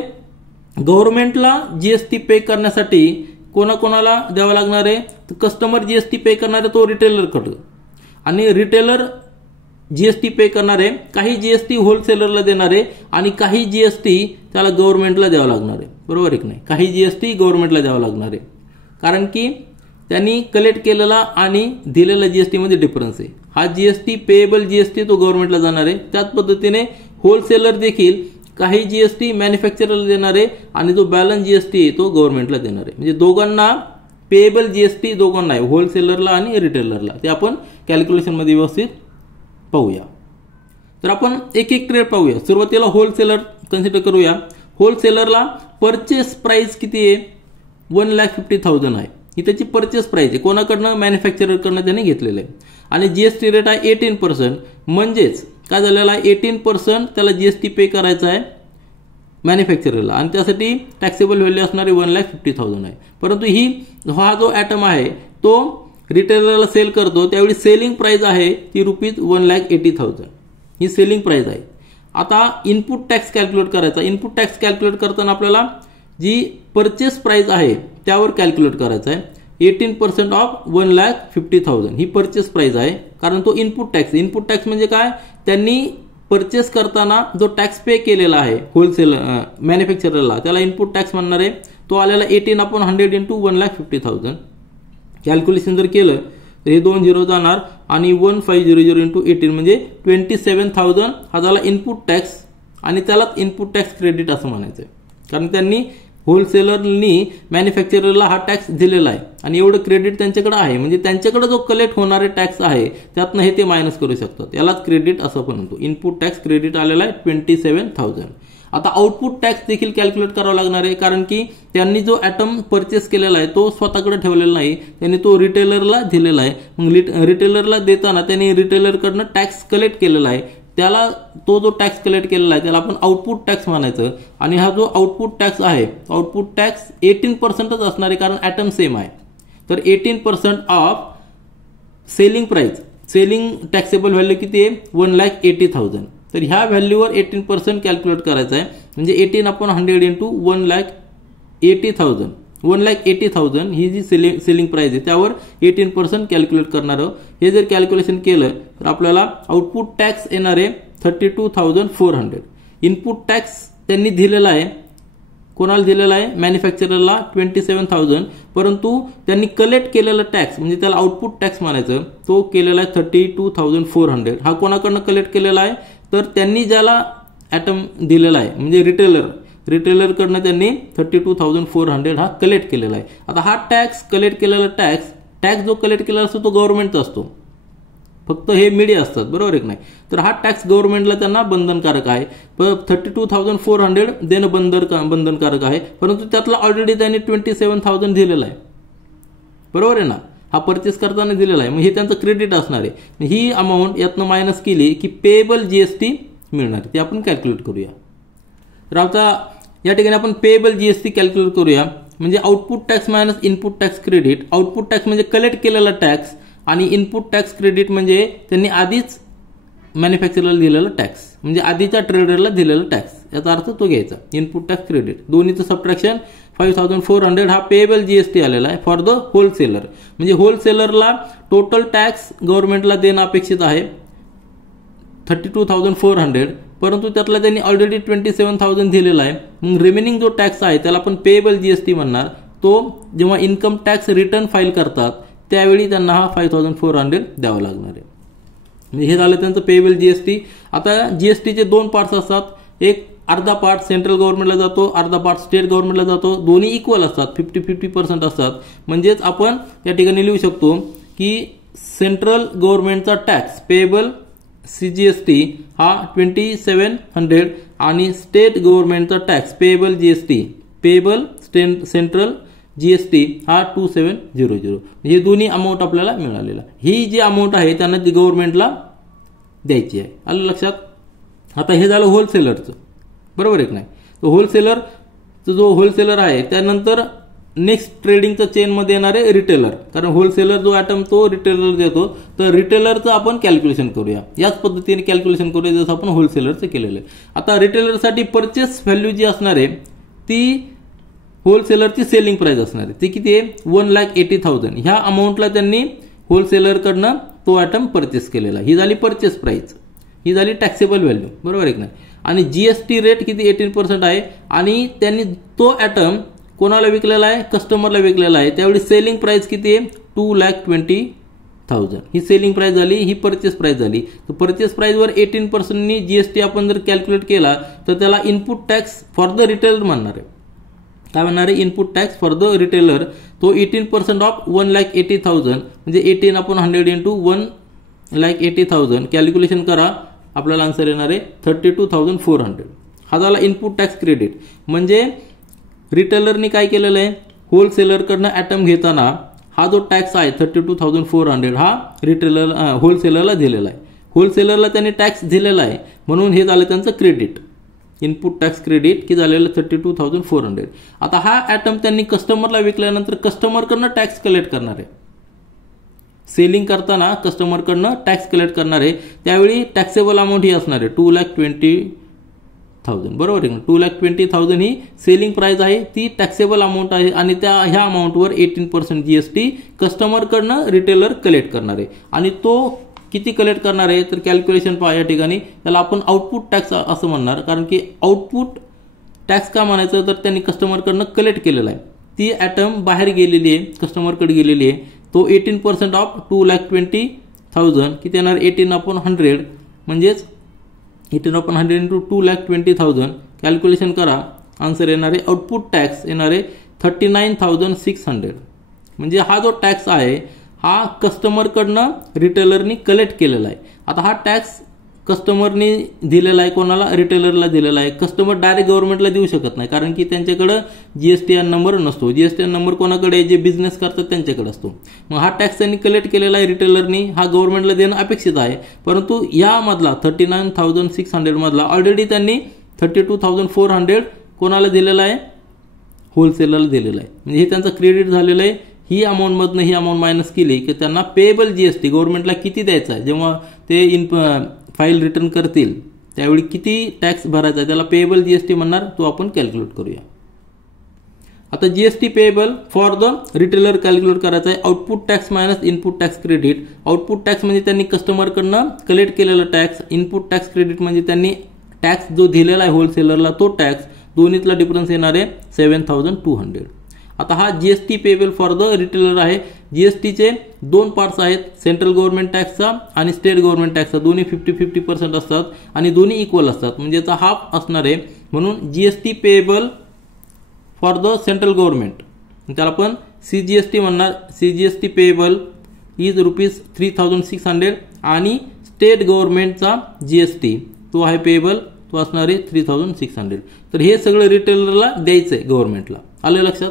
गव्हर्नमेंटला जीएसटी पे करण्यासाठी कोणाकोणाला द्यावं लागणार आहे, तर कस्टमर जीएसटी पे करणार आहे तो रिटेलरकडं, आणि रिटेलर जीएसटी पे करणार आहे, काही जीएसटी होलसेलरला देणार आहे आणि काही जीएसटी त्याला गव्हर्नमेंटला द्यावं लागणार आहे, बरोबर आहे की नाही. काही जीएसटी गव्हर्नमेंटला द्यावं लागणार आहे, कारण की त्यांनी कलेक्ट केलेला आणि दिलेला जीएसटी मध्ये डिफरन्स आहे. हा जीएसटी पेएबल जीएसटी तो गव्हर्नमेंटला जाणार आहे. त्याच पद्धतीने होलसेलर देखील काही जीएसटी मॅन्युफॅक्चररला देणार आहे आणि जो बॅलन्स जीएसटी आहे तो गव्हर्नमेंटला देणार आहे. म्हणजे दोघांना पेएबल जीएसटी दोघांना आहे, होलसेलरला आणि रिटेलरला. ते आपण कॅल्क्युलेशन मध्ये व्यवस्थित पाहूया. तर आपण एक एक ट्रेड पाहूया. सुरुवातीला होलसेलर कन्सिडर करूया. होलसेलरला परचेस प्राइस किती आहे, 1,50,000 आहे. ही त्याची परचेस प्राइस आहे, कोणाकडनं, मॅन्युफॅक्चररकडनं त्याने घेतलेलं आहे. आणि जीएसटी रेट आहे 18%. म्हणजेच काय झालेला आहे, 18% त्याला जीएसटी पे करायचा आहे मॅन्युफॅक्चररला, आणि त्यासाठी टॅक्सेबल व्हॅल्यू असणारी 1,50,000 आहे. परंतु हा जो ॲटम आहे तो रिटेलरला सेल करतो त्यावेळी सेलिंग प्राइस आहे ती ₹1,80,000. ही सेलिंग प्राइस आहे. आता इनपुट टॅक्स कॅल्क्युलेट करायचा. इनपुट टॅक्स कॅल्क्युलेट करताना आपल्याला जी परचेस प्राइस आहे त्यावर कॅल्क्युलेट करायचा आहे. 18% ऑफ 1,50,000 ही परचेस प्राइस आहे, कारण तो इनपुट टॅक्स म्हणजे काय, त्यांनी परचेस करताना जो टॅक्स पे केलेला आहे होलसेलर मॅन्युफॅक्चररला त्याला इनपुट टॅक्स म्हणणार आहे. तो आलेला 18/100 इंटू 1,50,000. कॅल्क्युलेशन जर केलं तर हे 2 झिरो जाणार आणि 1,500 इंटू 18 म्हणजे 27,000 हा झाला इनपुट टॅक्स. आणि त्यालाच इनपुट टॅक्स क्रेडिट असं म्हणायचं आहे, कारण त्यांनी होलसेलरनी मॅन्युफॅक्चररला हा टॅक्स दिलेला आहे आणि एवढं क्रेडिट त्यांच्याकडे आहे. म्हणजे त्यांच्याकडे जो कलेक्ट होणारे टॅक्स आहे त्यातनं हे ते मायनस करू शकतात. यालाच क्रेडिट असं पण म्हणतो. इनपुट टॅक्स क्रेडिट आलेला आहे 27,000. आता आउटपुट टॅक्स देखील कॅल्क्युलेट करावा लागणार आहे, कारण की त्यांनी जो ॲटम परचेस केलेला आहे तो स्वतःकडे ठेवलेला नाही, त्यांनी तो रिटेलरला दिलेला आहे. मग रिटेलरला देताना त्यांनी रिटेलरकडनं टॅक्स कलेक्ट केलेला आहे, त्याला तो जो टॅक्स कलेक्ट केलेला आहे त्याला आपण आउटपुट टॅक्स म्हणायचं. आणि हा जो आउटपुट टॅक्स आहे, आउटपुट टॅक्स 18%च असणार आहे, कारण ॲटम सेम आहे. तर 18% of selling price, selling taxable value किती आहे, 1,80,000. तर ह्या व्हॅल्यूवर 18% कॅल्क्युलेट करायचं आहे. म्हणजे 18/100 इंटू 1,80,000. 1,80,000 ही जी सेलिंग प्राइस आहे त्यावर 18% कॅल्क्युलेट करणार आहोत. हे जर कॅल्क्युलेशन केलं तर आपल्याला आउटपुट टॅक्स येणार आहे 32,400. इनपुट टॅक्स त्यांनी दिलेला आहे, कोणाला दिलेला आहे, मॅन्युफॅक्चररला 27,000. परंतु त्यांनी कलेक्ट केलेला टॅक्स म्हणजे त्याला आउटपुट टॅक्स म्हणायचं, तो केलेला आहे 32,400. हा कोणाकडनं कलेक्ट केलेला आहे, तर त्यांनी ज्याला ॲटम दिलेला आहे म्हणजे रिटेलरकडनं त्यांनी 32,400 हा कलेक्ट केलेला आहे. आता हा टॅक्स कलेक्ट केलेला टॅक्स जो कलेक्ट केलेला असतो तो गव्हर्नमेंटचा असतो, फक्त हे मीडिया असतात, बरोबर आहे की नाही. तर हा टॅक्स गव्हर्नमेंटला त्यांना बंधनकारक आहे. 32,400 देणं बंधनकारक आहे, परंतु त्यातला ऑलरेडी त्यांनी 27,000 दिलेला आहे, बरोबर आहे ना. हा परचेस करताना दिलेला आहे, मग हे त्यांचं क्रेडिट असणार आहे. ही अमाऊंट यातनं मायनस केली की पेएबल जीएसटी मिळणार, ते आपण कॅल्क्युलेट करूया. तर आता या ठिकाणी आपण पेएबल जीएसटी कॅल्क्युलेट करूया. म्हणजे output tax minus input tax credit. Output tax म्हणजे कलेक्ट केलेला टॅक्स आणि इनपुट टॅक्स क्रेडिट म्हणजे त्यांनी आधीच मॅन्युफॅक्चररला दिलेला टॅक्स, म्हणजे आधीच्या ट्रेडरला दिलेला टॅक्स, याचा अर्थ तो घ्यायचा. इनपुट टॅक्स क्रेडिट दोन्हीचं सबट्रॅक्शन 5,400 हा पेएबल जीएसटी आलेला आहे फॉर द होलसेलर. म्हणजे होलसेलरला टोटल टॅक्स गव्हर्नमेंटला देणं अपेक्षित आहे 32,400, परंतु त्यातला त्यांनी ऑलरेडी 27,000 दिलेला आहे. मग रिमेनिंग जो टॅक्स आहे त्याला आपण पेएबल जीएसटी म्हणणार. तो जेव्हा इन्कम टॅक्स रिटर्न फाईल करतात त्यावेळी त्यांना हा 5,400 द्यावा लागणार आहे. म्हणजे हे झालं त्यांचं पेएबल जीएसटी. आता जीएसटीचे 2 पार्ट्स असतात. एक अर्धा पार्ट सेंट्रल गव्हर्नमेंटला जातो, अर्धा पार्ट स्टेट गव्हर्नमेंटला जातो. दोन्ही इक्वल असतात, 50-50% असतात. म्हणजेच आपण या ठिकाणी लिहू शकतो की सेंट्रल गव्हर्नमेंटचा टॅक्स पेएबल सीजीएसटी हा 2700 आणि स्टेट गव्हर्नमेंटचा tax payable GST payable central GST हा 2700. हे दोन्ही अमाऊंट आपल्याला मिळालेला. ही जी अमाऊंट आहे त्यांना ती गव्हर्नमेंटला द्यायची आहे. आलं लक्षात. आता हे झालं होलसेलरचं, बरोबर आहे की नाही. तो होलसेलरचा जो होलसेलर आहे त्यानंतर नेक्स्ट ट्रेडिंगच्या चेनमध्ये येणारे रिटेलर, कारण होलसेलर जो आयटम तो रिटेलर देतो, तर रिटेलरचं आपण कॅल्क्युलेशन करूया. याच पद्धतीने कॅल्क्युलेशन करूया जसं आपण होलसेलरचं केलेलं आहे. आता रिटेलरसाठी परचेस व्हॅल्यू जी असणार आहे ती होलसेलरची सेलिंग प्राइस असणार आहे. ती किती आहे 1,80,000. ह्या अमाऊंटला त्यांनी होलसेलरकडनं तो आयटम परचेस केलेला. ही झाली परचेस प्राइस, ही झाली टॅक्सेबल व्हॅल्यू, बरोबर आहे की नाही. आणि जीएसटी रेट किती 18% आहे. आणि त्यांनी तो आयटम कोणाला विकलेला आहे कस्टमरला विकलेला आहे. त्यावेळी सेलिंग प्राइस किती आहे 2,20,000. ही सेलिंग प्राइस झाली, ही परचेस प्राइस झाली. तर परचेस प्राइसवर 18% जीएसटी आपण जर कॅल्क्युलेट केला तर त्याला input tax for the retailer म्हणणार आहे. काय म्हणणार आहे input tax for the retailer. तो 18% ऑफ 1,80,000 म्हणजे 18/100 इंटू 1,80,000 कॅल्क्युलेशन करा, आपल्याला आन्सर येणार आहे 32,400. हा झाला इनपुट टॅक्स क्रेडिट. म्हणजे रिटेलरनी काय केलेलं आहे होलसेलरकडनं आयटम घेताना हा जो टॅक्स आहे 32,400 हा होलसेलरला दिलेला आहे. होलसेलरला त्यांनी टॅक्स दिलेला आहे म्हणून हे झालं त्यांचं क्रेडिट, इनपुट टॅक्स क्रेडिट की झालेलं 32,400. आता हा आयटम त्यांनी कस्टमरला विकल्यानंतर कस्टमरकडनं टॅक्स कलेक्ट करणार आहे. सेलिंग करताना कस्टमरकडनं टॅक्स कलेक्ट करणार आहे. त्यावेळी टॅक्सेबल अमाऊंट ही असणार आहे 2,20,000, बरोबर आहे. 2,20,000 ही सेलिंग प्राइस आहे, ती टॅक्सेबल अमाऊंट आहे. आणि ह्या अमाऊंटवर 18% जीएसटी कस्टमरकडनं रिटेलर कलेक्ट करणार आहे. आणि तो किती कलेक्ट करणार आहे तर कॅल्क्युलेशन पहा या ठिकाणी. त्याला आपण आउटपुट टॅक्स असं म्हणणार, कारण की आउटपुट टॅक्स का म्हणायचं तर त्यांनी कस्टमरकडनं कलेक्ट केलेला आहे. ती आयटम बाहेर गेलेली आहे, कस्टमरकडे गेलेली आहे. तो 18% ऑफ 2,20,000 किती येणार 18/100 म्हणजेच 18/100 इंटू 2,20,000 कॅल्क्युलेशन करा, आन्सर येणार आहे आउटपुट टॅक्स येणार आहे 39,600. म्हणजे हा जो टॅक्स आहे हा कस्टमरकडनं रिटेलरनी कलेक्ट केलेला आहे. आता हा टॅक्स कस्टमरनी दिलेला आहे, कोणाला रिटेलरला दिलेला आहे. कस्टमर डायरेक्ट गव्हर्नमेंटला देऊ शकत नाही, कारण की त्यांच्याकडे जीएसटीएन नंबर नसतो. जीएसटीएन नंबर कोणाकडे जे बिझनेस करतात त्यांच्याकडे असतो. मग हा टॅक्स त्यांनी कलेक्ट केलेला आहे रिटेलरनी, हा गव्हर्नमेंटला देणं अपेक्षित आहे. परंतु यामधला 39,600 मधला ऑलरेडी त्यांनी 32,400 कोणाला दिलेला आहे होलसेलरला दिलेला आहे. म्हणजे हे त्यांचं क्रेडिट झालेलं आहे. ही अमाऊंटमधनं ही अमाऊंट मायनस केली की त्यांना पेएबल जीएसटी गव्हर्नमेंटला किती द्यायचा आहे, जेव्हा ते फाईल रिटर्न करतील त्यावेळी किती टॅक्स भरायचा आहे त्याला पेएबल जीएसटी म्हणणार. तो आपण कॅल्क्युलेट करूया. आता GST payable for the retailer calculate करायचं आहे. Output tax minus input tax credit. Output tax म्हणजे त्यांनी कस्टमरकडनं कलेक्ट केलेला टॅक्स. इनपुट टॅक्स क्रेडिट म्हणजे त्यांनी टॅक्स जो दिलेला आहे होलसेलरला तो टॅक्स. दोन्हीतला डिफरन्स येणार आहे 7,200. आता हा GST payable for the retailer आहे. जीएसटीचे दोन पार्ट्स आहेत, सेंट्रल गव्हर्नमेंट टॅक्सचा आणि स्टेट गव्हर्नमेंट टॅक्सचा. दोन्ही 50-50% असतात आणि दोन्ही इक्वल असतात, म्हणजे याचा हाफ असणार आहे. म्हणून GST payable for the central government, त्याला आपण सीजीएसटी म्हणणार. सीजीएसटी पेएबल इज ₹3,600 आणि स्टेट गव्हर्नमेंटचा जीएसटी तो आहे पेएबल, तो असणार आहे 3,600. तर हे सगळं रिटेलरला द्यायचं आहे गव्हर्नमेंटला. आलं लक्षात?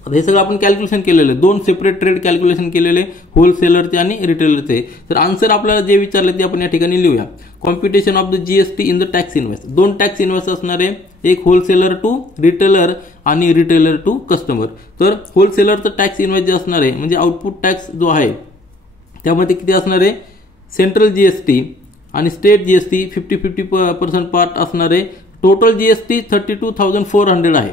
आता हे सगळं आपण कॅल्क्युलेशन केलेलं आहे, दोन सेपरेट ट्रेड कॅल्क्युलेशन केलेले, होलसेलरचे आणि रिटेलरचे. तर आन्सर आपल्याला जे विचारले ते आपण या ठिकाणी लिहूया. Computation of the GST in the tax invoice. दोन टॅक्स इनवॉइस असणार आहे, एक होलसेलर टू रिटेलर आणि रिटेलर टू कस्टमर. तर होलसेलरचं टॅक्स इनवॉइस जे असणार आहे म्हणजे आउटपुट टॅक्स जो आहे त्यामध्ये किती असणार आहे, सेंट्रल जीएसटी आणि स्टेट जीएसटी 50-50% पार्ट असणार आहे. टोटल जीएसटी 32,400 आहे.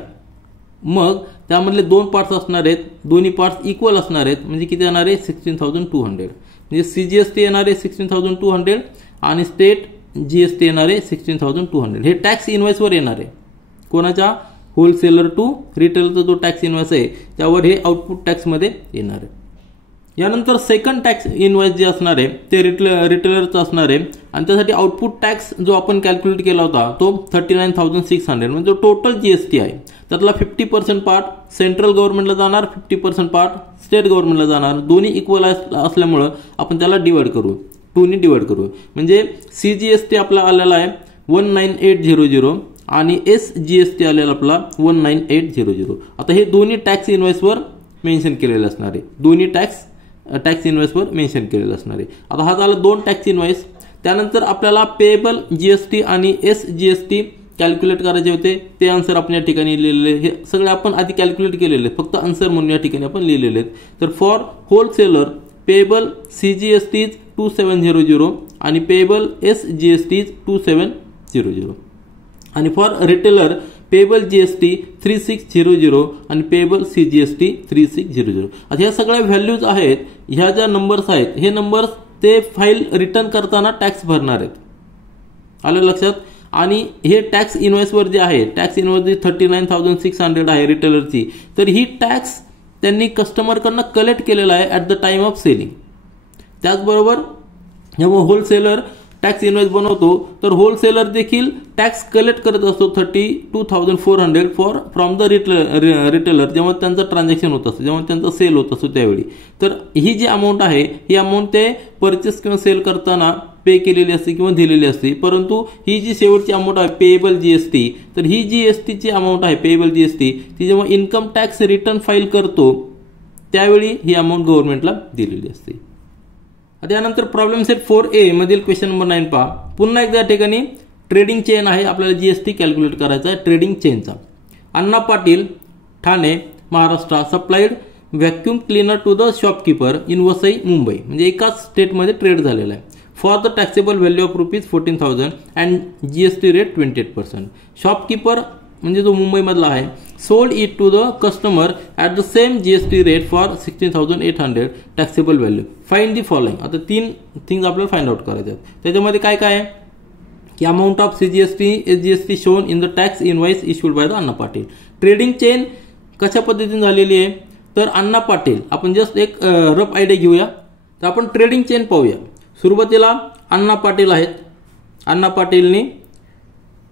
मग त्यामधले दोन पार्ट्स असणार आहेत, दोन्ही पार्ट्स इक्वल असणार आहेत, म्हणजे किती येणार आहे 16,200. म्हणजे सीजीएसटी येणार आहे 16,200 आणि स्टेट जीएसटी येणार आहे 16,200. हे टॅक्स इनवॉइसवर येणार आहे. कोणाच्या? होलसेलर टू रिटेलरचा जो टॅक्स इनवॉइस आहे त्यावर हे आउटपुट टॅक्समध्ये येणार आहे. यानंतर सेकंड टॅक्स इनवॉइस जे असणार आहे ते रिटेलरचं असणार आहे आणि त्यासाठी आउटपुट टॅक्स जो आपण कॅल्क्युलेट केला होता तो 39,600, म्हणजे जो टोटल जीएसटी आहे त्यातला 50% पार्ट सेंट्रल गव्हर्नमेंटला जाणार, 50% पार्ट स्टेट गव्हर्नमेंटला जाणार. दोन्ही इक्वल असल्यामुळं आपण त्याला डिवाइड करू, 2 डिवाइड करू. म्हणजे सीजीएसटी आपला आलेला आहे 19,800 आणि एसजीएसटी आलेला आपला 19,800. आता हे दोन्ही टॅक्स इनवॉइसवर मेन्शन केलेलं असणार आहे, दोन्ही टॅक्स इनवॉइसवर मेन्शन केलेलं असणार आहे. आता हा झाला दोन टॅक्स इनवॉइस. त्यानंतर आपल्याला पेएबल जीएसटी आणि एसजीएसटी कॅल्क्युलेट करायचे होते, ते आन्सर आपण या ठिकाणी लिहिलेले. हे सगळे आपण आधी कॅल्क्युलेट केलेले, फक्त आन्सर म्हणून या ठिकाणी आपण लिहिलेले आहेत. तर for wholesaler payable CGST is 2700 आणि पेएबल एसजीएसटी इज 2700 आणि फॉर रिटेलर पेएबल जीएसटी 3600 आणि पेएबल सीजीएसटी 3600. आता ह्या सगळ्या व्हॅल्यूज आहेत, ह्या ज्या नंबर्स आहेत हे नंबर्स ते फाईल रिटर्न करताना टॅक्स भरणार आहेत. आलं लक्षात? आणि हे टॅक्स इनवॉइसवर जे आहे, टॅक्स इनवॉइस 39,600 आहे रिटेलरची, तर ही टॅक्स त्यांनी कस्टमरकडनं कलेक्ट केलेला आहे at the time of selling. त्याचबरोबर जेव्हा होलसेलर टॅक्स इनवॉइस बनवतो तर होलसेलर देखील टॅक्स कलेक्ट करत असतो 32,400 फ्रॉम द रिटेलर जेव्हा त्यांचं ट्रान्झॅक्शन होत असतं, जेव्हा त्यांचा सेल होत असतो त्यावेळी. तर ही जी अमाऊंट आहे ही अमाऊंट ते परचेस किंवा सेल करताना पे केलेली असते किंवा दिलेली असते. परंतु ही जी शेवटची अमाऊंट आहे पेएबल जीएसटी, तर ही जीएसटीची अमाऊंट आहे पेएबल जीएसटी, ती जेव्हा इन्कम टॅक्स रिटर्न फाईल करतो त्यावेळी ही अमाऊंट गव्हर्नमेंटला दिलेली असते. त्यानंतर प्रॉब्लेम सेट 4A मधील क्वेश्चन नंबर 9 पहा. पुन्हा एकदा या ठिकाणी ट्रेडिंग चेन आहे, आपल्याला जीएसटी कॅल्क्युलेट करायचा आहे ट्रेडिंग चेनचा. Anna Patil Thane Maharashtra supplied vacuum cleaner to the shopkeeper in Vasai Mumbai, म्हणजे एकाच स्टेटमध्ये ट्रेड झालेला आहे. For the taxable value of ₹14,000 and GST rate 28%. Shopkeeper म्हणजे जो मुंबईमधला आहे sold it to the customer at the same GST rate for 16,800 taxable value. Find the following. आता 3 थिंग्स आपल्याला फाइंड आउट करायचे आहेत. त्याच्यामध्ये काय काय आहे की amount of CGST SGST shown in the tax invoice issued by the Anna Patil. Trading chain कशा पद्धतीने झालेली आहे तर अण्णा पाटील, आपण जस्ट एक रफ आयडिया घेऊया. तर आपण ट्रेडिंग चेन पाहूया. सुरुवातीला अण्णा पाटील आहेत, अण्णा पाटीलनी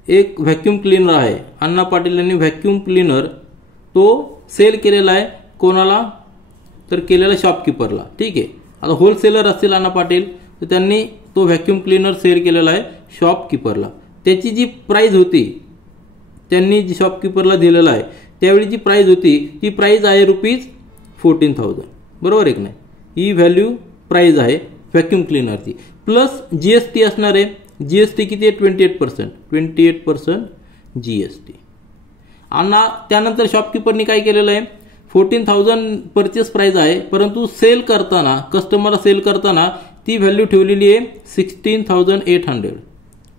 एक व्हॅक्यूम क्लीनर आहे, अण्णा पाटील यांनी व्हॅक्यूम क्लीनर तो सेल केलेला आहे कोणाला तर केलेला शॉपकीपरला. ठीक आहे. आता होलसेलर असतील अण्णा पाटील तर त्यांनी तो व्हॅक्यूम क्लीनर सेल केलेला आहे शॉपकीपरला. त्याची जी प्राइस होती त्यांनी जी शॉपकीपरला दिलेला आहे त्यावेळी जी प्राइस होती ती प्राइस आहे ₹14,000. बरोबर आहे की नाही? ही व्हॅल्यू प्राइस आहे व्हॅक्यूम क्लीनरची. प्लस जीएसटी असणार आहे. जीएसटी किती आहे 28% जीएसटी. आणि त्यानंतर शॉपकीपरनी काय केलेलं आहे 14,000 परचेस प्राइस आहे, परंतु सेल करताना कस्टमरला सेल करताना ती व्हॅल्यू ठेवलेली आहे 16,800.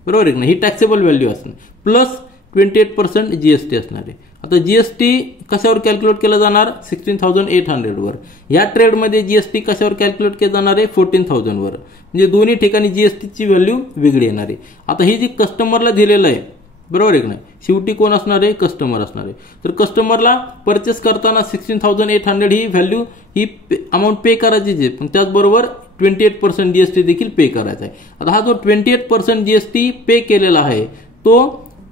बरोबर आहे ना? ही टॅक्सेबल व्हॅल्यू असणार प्लस 28% जीएसटी असणार आहे. आता जीएसटी कशावर कॅल्क्युलेट केला जाणार 16,800 वर. या ट्रेडमध्ये जीएसटी कशावर कॅल्क्युलेट केला जाणार आहे 14,000 वर. म्हणजे दोन्ही ठिकाणी जीएसटीची व्हॅल्यू वेगळी येणार आहे. आता ही जी कस्टमरला दिलेलं आहे बरोबर आहे की नाही. शेवटी कोण असणार आहे, कस्टमर असणार आहे. तर कस्टमरला परचेस करताना 16,800 ही व्हॅल्यू ही अमाऊंट पे करायचीच आहे, पण त्याचबरोबर 28% जीएसटी देखील पे करायचा आहे. आता हा जो 28% जीएसटी पे केलेला आहे तो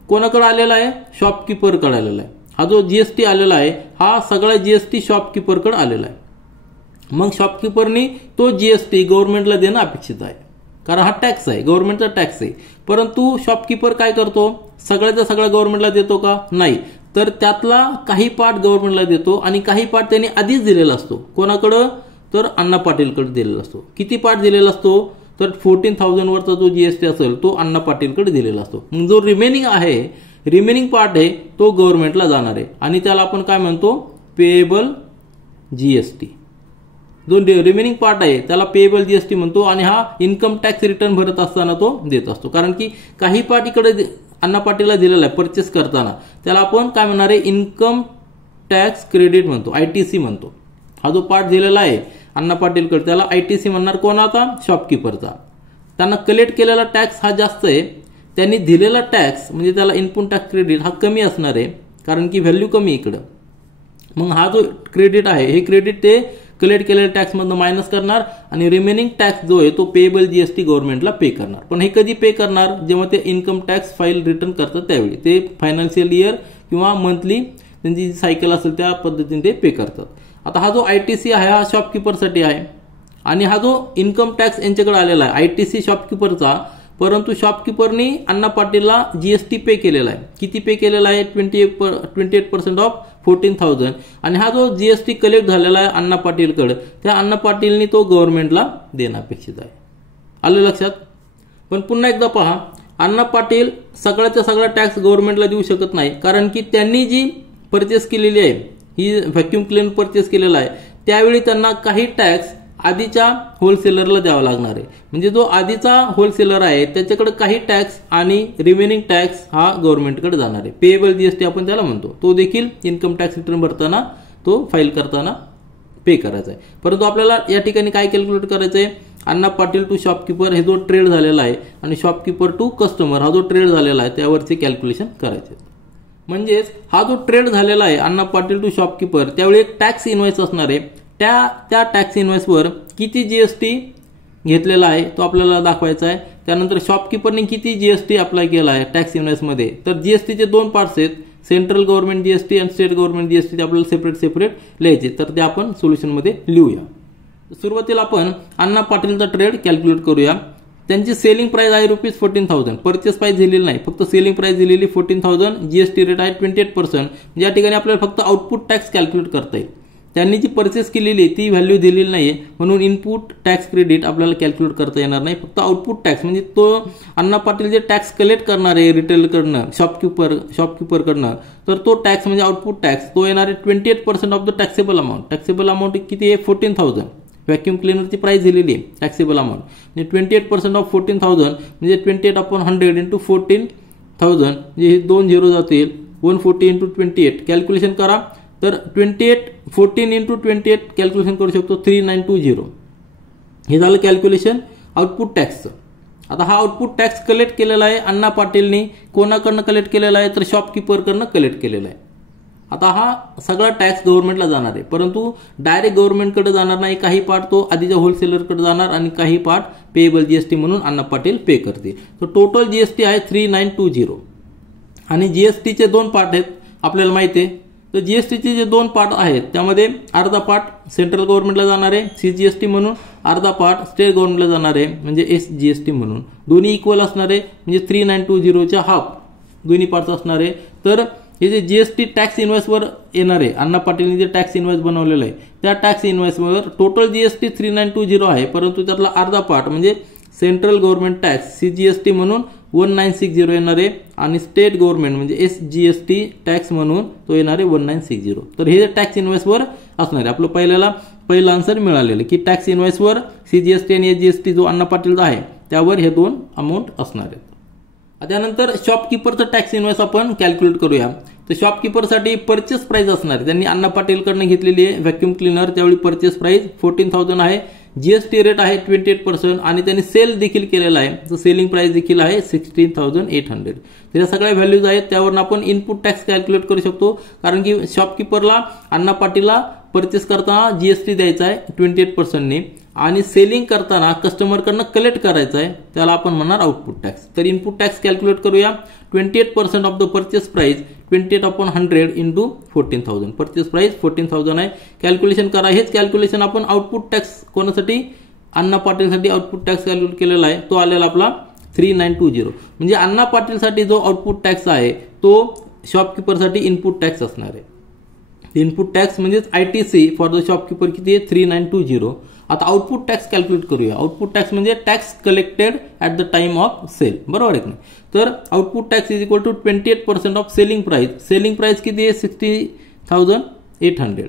कोणाकडे आलेला आहे, शॉपकीपरकडे आलेला आहे. हा जो जीएसटी आलेला आहे हा सगळा जीएसटी शॉपकीपरकडे आलेला आहे. मग शॉपकीपरनी तो जीएसटी गव्हर्नमेंटला देणं अपेक्षित आहे, कारण हा टॅक्स आहे, गव्हर्नमेंटचा टॅक्स आहे. परंतु शॉपकीपर काय करतो, सगळ्याचा सगळा गव्हर्नमेंटला देतो का, नाही. तर त्यातला काही पार्ट गव्हर्नमेंटला देतो आणि काही पार्ट त्यांनी आधीच दिलेला असतो. कोणाकडं, तर अण्णा पाटीलकडे दिलेला असतो. किती पार्ट दिलेला असतो, तर 14,000 वरचा जो जीएसटी असेल तो अण्णा पाटीलकडे दिलेला असतो. मग जो रिमेनिंग पार्ट आहे तो गव्हर्नमेंटला जाणार आहे आणि त्याला आपण काय म्हणतो, पेएबल जीएसटी. जो रिमेनिंग पार्ट आहे त्याला पेएबल जीएसटी म्हणतो आणि हा इन्कम टॅक्स रिटर्न भरत असताना तो देत असतो. कारण की काही पार्ट इकडे अण्णा पाटीलला दिलेला आहे परचेस करताना, त्याला आपण काय म्हणणार आहे, इन्कम टॅक्स क्रेडिट म्हणतो, आयटीसी म्हणतो. हा जो पार्ट दिलेला आहे अण्णा पाटीलकडे त्याला आयटीसी म्हणणार. कोणाचा, शॉपकीपरचा. त्यांना कलेक्ट केलेला टॅक्स हा जास्त आहे, त्यांनी दिलेला टॅक्स म्हणजे त्याला इनपुट टॅक्स क्रेडिट हा कमी असणार आहे, कारण की व्हॅल्यू कमी इकडं. मग हा जो क्रेडिट आहे हे क्रेडिट ते कलेक्ट केलेल्या टॅक्समधून मायनस करणार आणि रिमेनिंग टॅक्स जो आहे तो पेएबल जीएसटी गव्हर्नमेंटला पे करणार. पण हे कधी पे करणार, जेव्हा ते इन्कम टॅक्स फाईल रिटर्न करतात त्यावेळी. ते फायनान्शियल इयर किंवा मंथली त्यांची सायकल असेल त्या पद्धतीने ते पे करतात. आता हा जो आयटीसी आहे हा शॉपकीपरसाठी आहे आणि हा जो इन्कम टॅक्स यांच्याकडे आलेला आहे आयटीसी शॉपकीपरचा. परंतु शॉपकीपरनी अण्णा पाटीलला जीएसटी पे केलेला आहे. किती पे केलेला आहे, 28% ऑफ 14,000. आणि हा जो जीएसटी कलेक्ट झालेला आहे अण्णा पाटीलकडे, त्या अण्णा पाटीलनी तो गव्हर्नमेंटला देणं अपेक्षित आहे. आलं लक्षात. पण पुन्हा एकदा पहा, अण्णा पाटील सगळ्याचा सगळा टॅक्स गव्हर्नमेंटला देऊ शकत नाही, कारण की त्यांनी जी परचेस केलेली आहे ही व्हॅक्युम क्लीनर परचेस केलेला आहे त्यावेळी त्यांना काही टॅक्स आधीच्या होलसेलरला द्यावा लागणार आहे. म्हणजे जो आधीचा होलसेलर आहे त्याच्याकडे काही टॅक्स आणि रिमेनिंग टॅक्स हा गव्हर्नमेंटकडे जाणार आहे. पेएबल जीएसटी आपण त्याला म्हणतो. तो देखील इन्कम टॅक्स रिटर्न भरताना तो फाईल करताना पे करायचा आहे. परंतु आपल्याला या ठिकाणी काय कॅल्क्युलेट करायचं आहे, अण्णा पाटील टू शॉपकीपर हे जो ट्रेड झालेला आहे आणि शॉपकीपर टू कस्टमर हा जो ट्रेड झालेला आहे त्यावरचे कॅल्क्युलेशन करायचे. म्हणजेच हा जो ट्रेड झालेला आहे अण्णा पाटील टू शॉपकीपर त्यावेळी एक टॅक्स इन्व्हॉइस असणार आहे. त्या टॅक्स इन्व्हॉइसवर किती जीएसटी घेतलेला आहे तो आपल्याला दाखवायचा आहे. त्यानंतर शॉपकीपरने किती जीएसटी अप्लाय केला आहे टॅक्स इन्व्हॉइसमध्ये. तर जीएसटीचे दोन पार्ट्स आहेत, सेंट्रल गव्हर्नमेंट जीएसटी आणि स्टेट गव्हर्नमेंट जीएसटी. ते आपल्याला सेपरेट लिहायचे. तर ते आपण सोल्युशनमध्ये लिहूया. सुरुवातीला आपण अण्णा पाटीलचा ट्रेड कॅल्क्युलेट करूया. त्यांची सेलिंग प्राइस आहे ₹14,000. परचेस प्राइस दिलेली नाही, फक्त सेलिंग प्राइस दिलेली 14,000. जीएसटी रेट आहे 28%. या ठिकाणी आपल्याला फक्त आउटपुट टॅक्स कॅल्क्युलेट करता येईल. त्यांनी जी परचेस केलेली ती व्हॅल्यू दिलेली नाहीये, म्हणून इनपुट टॅक्स क्रेडिट आपल्याला कॅल्क्युलेट करता येणार नाही. फक्त आउटपुट टॅक्स म्हणजे तो अण्णा पाटील जे टॅक्स कलेक्ट करणार आहे रिटेलकडनं शॉपकीपरकडनं, तर तो टॅक्स म्हणजे आउटपुट टॅक्स तो येणार आहे 28% of the taxable amount. Taxable amount किती आहे, 14,000. व्हॅक्युम क्लिनरची प्राइस दिलेली आहे टॅक्सेबल अमाऊंट म्हणजे 28% ऑफ 14,000 म्हणजे 28/100 इंटू 14,000 म्हणजे हे 2 झिरो जातील. 140 इंटू 28 कॅल्क्युलेशन करा. तर 14 इंटू 28 कॅल्क्युलेशन करू शकतो 3920. हे झालं कॅल्क्युलेशन आउटपुट टॅक्सचं. आता हा आउटपुट टॅक्स कलेक्ट केलेला आहे अण्णा पाटीलनी. कोणाकडनं कलेक्ट केलेला आहे, तर शॉपकीपरकडनं कलेक्ट केलेला आहे. आता हा सगळा टॅक्स गव्हर्नमेंटला जाणार आहे, परंतु डायरेक्ट गव्हर्नमेंटकडे जाणार नाही. काही पार्ट तो आधीच्या होलसेलरकडे जाणार आणि काही पार्ट पेएबल जीएसटी म्हणून अण्णा पाटील पे करतील. तर टोटल जीएसटी आहे 3920. आणि जीएसटीचे दोन पार्ट आहेत आपल्याला माहिती आहे. तर जीएसटीचे जे दोन पार्ट आहेत त्यामध्ये अर्धा पार्ट सेंट्रल गव्हर्नमेंटला जाणार आहे सीजीएसटी म्हणून, अर्धा पार्ट स्टेट गव्हर्नमेंटला जाणार आहे म्हणजे एसजीएसटी म्हणून. दोन्ही इक्वल असणार आहे म्हणजे 3920च्या हाफ दोन्ही पार्ट्स असणार आहे. तर हे जे जीएसटी टॅक्स इन्व्हॉइसवर येणार आहे, अण्णा पाटीलने जे टॅक्स इन्व्हॉइस बनवलेलं आहे त्या टॅक्स इन्व्हॉइसवर टोटल जीएसटी 3920 आहे, परंतु त्यातला अर्धा पार्ट म्हणजे सेंट्रल गव्हर्नमेंट टॅक्स सीजीएसटी म्हणून 1960 येणार आहे आणि स्टेट गव्हर्नमेंट म्हणजे एसजीएसटी टॅक्स म्हणून तो येणार आहे 1960. तर हे टॅक्स इन्व्हॉइसवर असणार आहे. आपलं पहिलं आन्सर मिळालेलं की टॅक्स इन्व्हॉइसवर सीजीएसटी आणि एसजीएसटी जो अण्णा पाटीलचा आहे त्यावर हे दोन अमाऊंट असणार आहेत. त्यानंतर शॉपकीपरचं टॅक्स इन्व्हॉइस आपण कॅल्क्युलेट करूया. तर शॉपकीपरसाठी परचेस प्राइस असणार आहे, त्यांनी अण्णा पाटीलकडनं घेतलेली आहे व्हॅक्यूम क्लीनर, त्यावेळी परचेस प्राइस 14,000 आहे, जीएसटी रेट आहे 28% आणि त्यांनी सेल देखील केलेला आहे, तर सेलिंग प्राइस देखील आहे 16,800. तर या सगळ्या व्हॅल्यूज आहेत, त्यावरून आपण इनपुट टॅक्स कॅल्क्युलेट करू शकतो. कारण की शॉपकीपरला अण्णा पाटीलला परचेस करताना जीएसटी द्यायचा आहे 28%ने आणि सेलिंग करताना कस्टमरकडनं कलेक्ट करायचं आहे, त्याला आपण म्हणणार आउटपुट टॅक्स. तर इनपुट टॅक्स कॅल्क्युलेट करूया. 28% of the purchase price 28/100 into 14,000. Purchase price 14,000 आहे, कॅल्क्युलेशन करा. हेच कॅल्क्युलेशन आपण आउटपुट टॅक्स कोणासाठी अण्णा पाटीलसाठी आउटपुट टॅक्स कॅल्क्युलेट केलेला आहे, तो आलेला आपला 3920. म्हणजे अण्णा पाटीलसाठी जो आउटपुट टॅक्स आहे तो शॉपकीपरसाठी इनपुट टॅक्स असणार आहे. इनपुट टॅक्स म्हणजेच आयटीसी फॉर द शॉपकीपर किती आहे 3920. आता आउटपुट टॅक्स कॅल्क्युलेट करूया. आउटपुट टॅक्स म्हणजे tax collected at the time of sale, बरोबर आहे की नाही. तर output tax is equal to 28% of selling price. Selling price किती आहे 60,800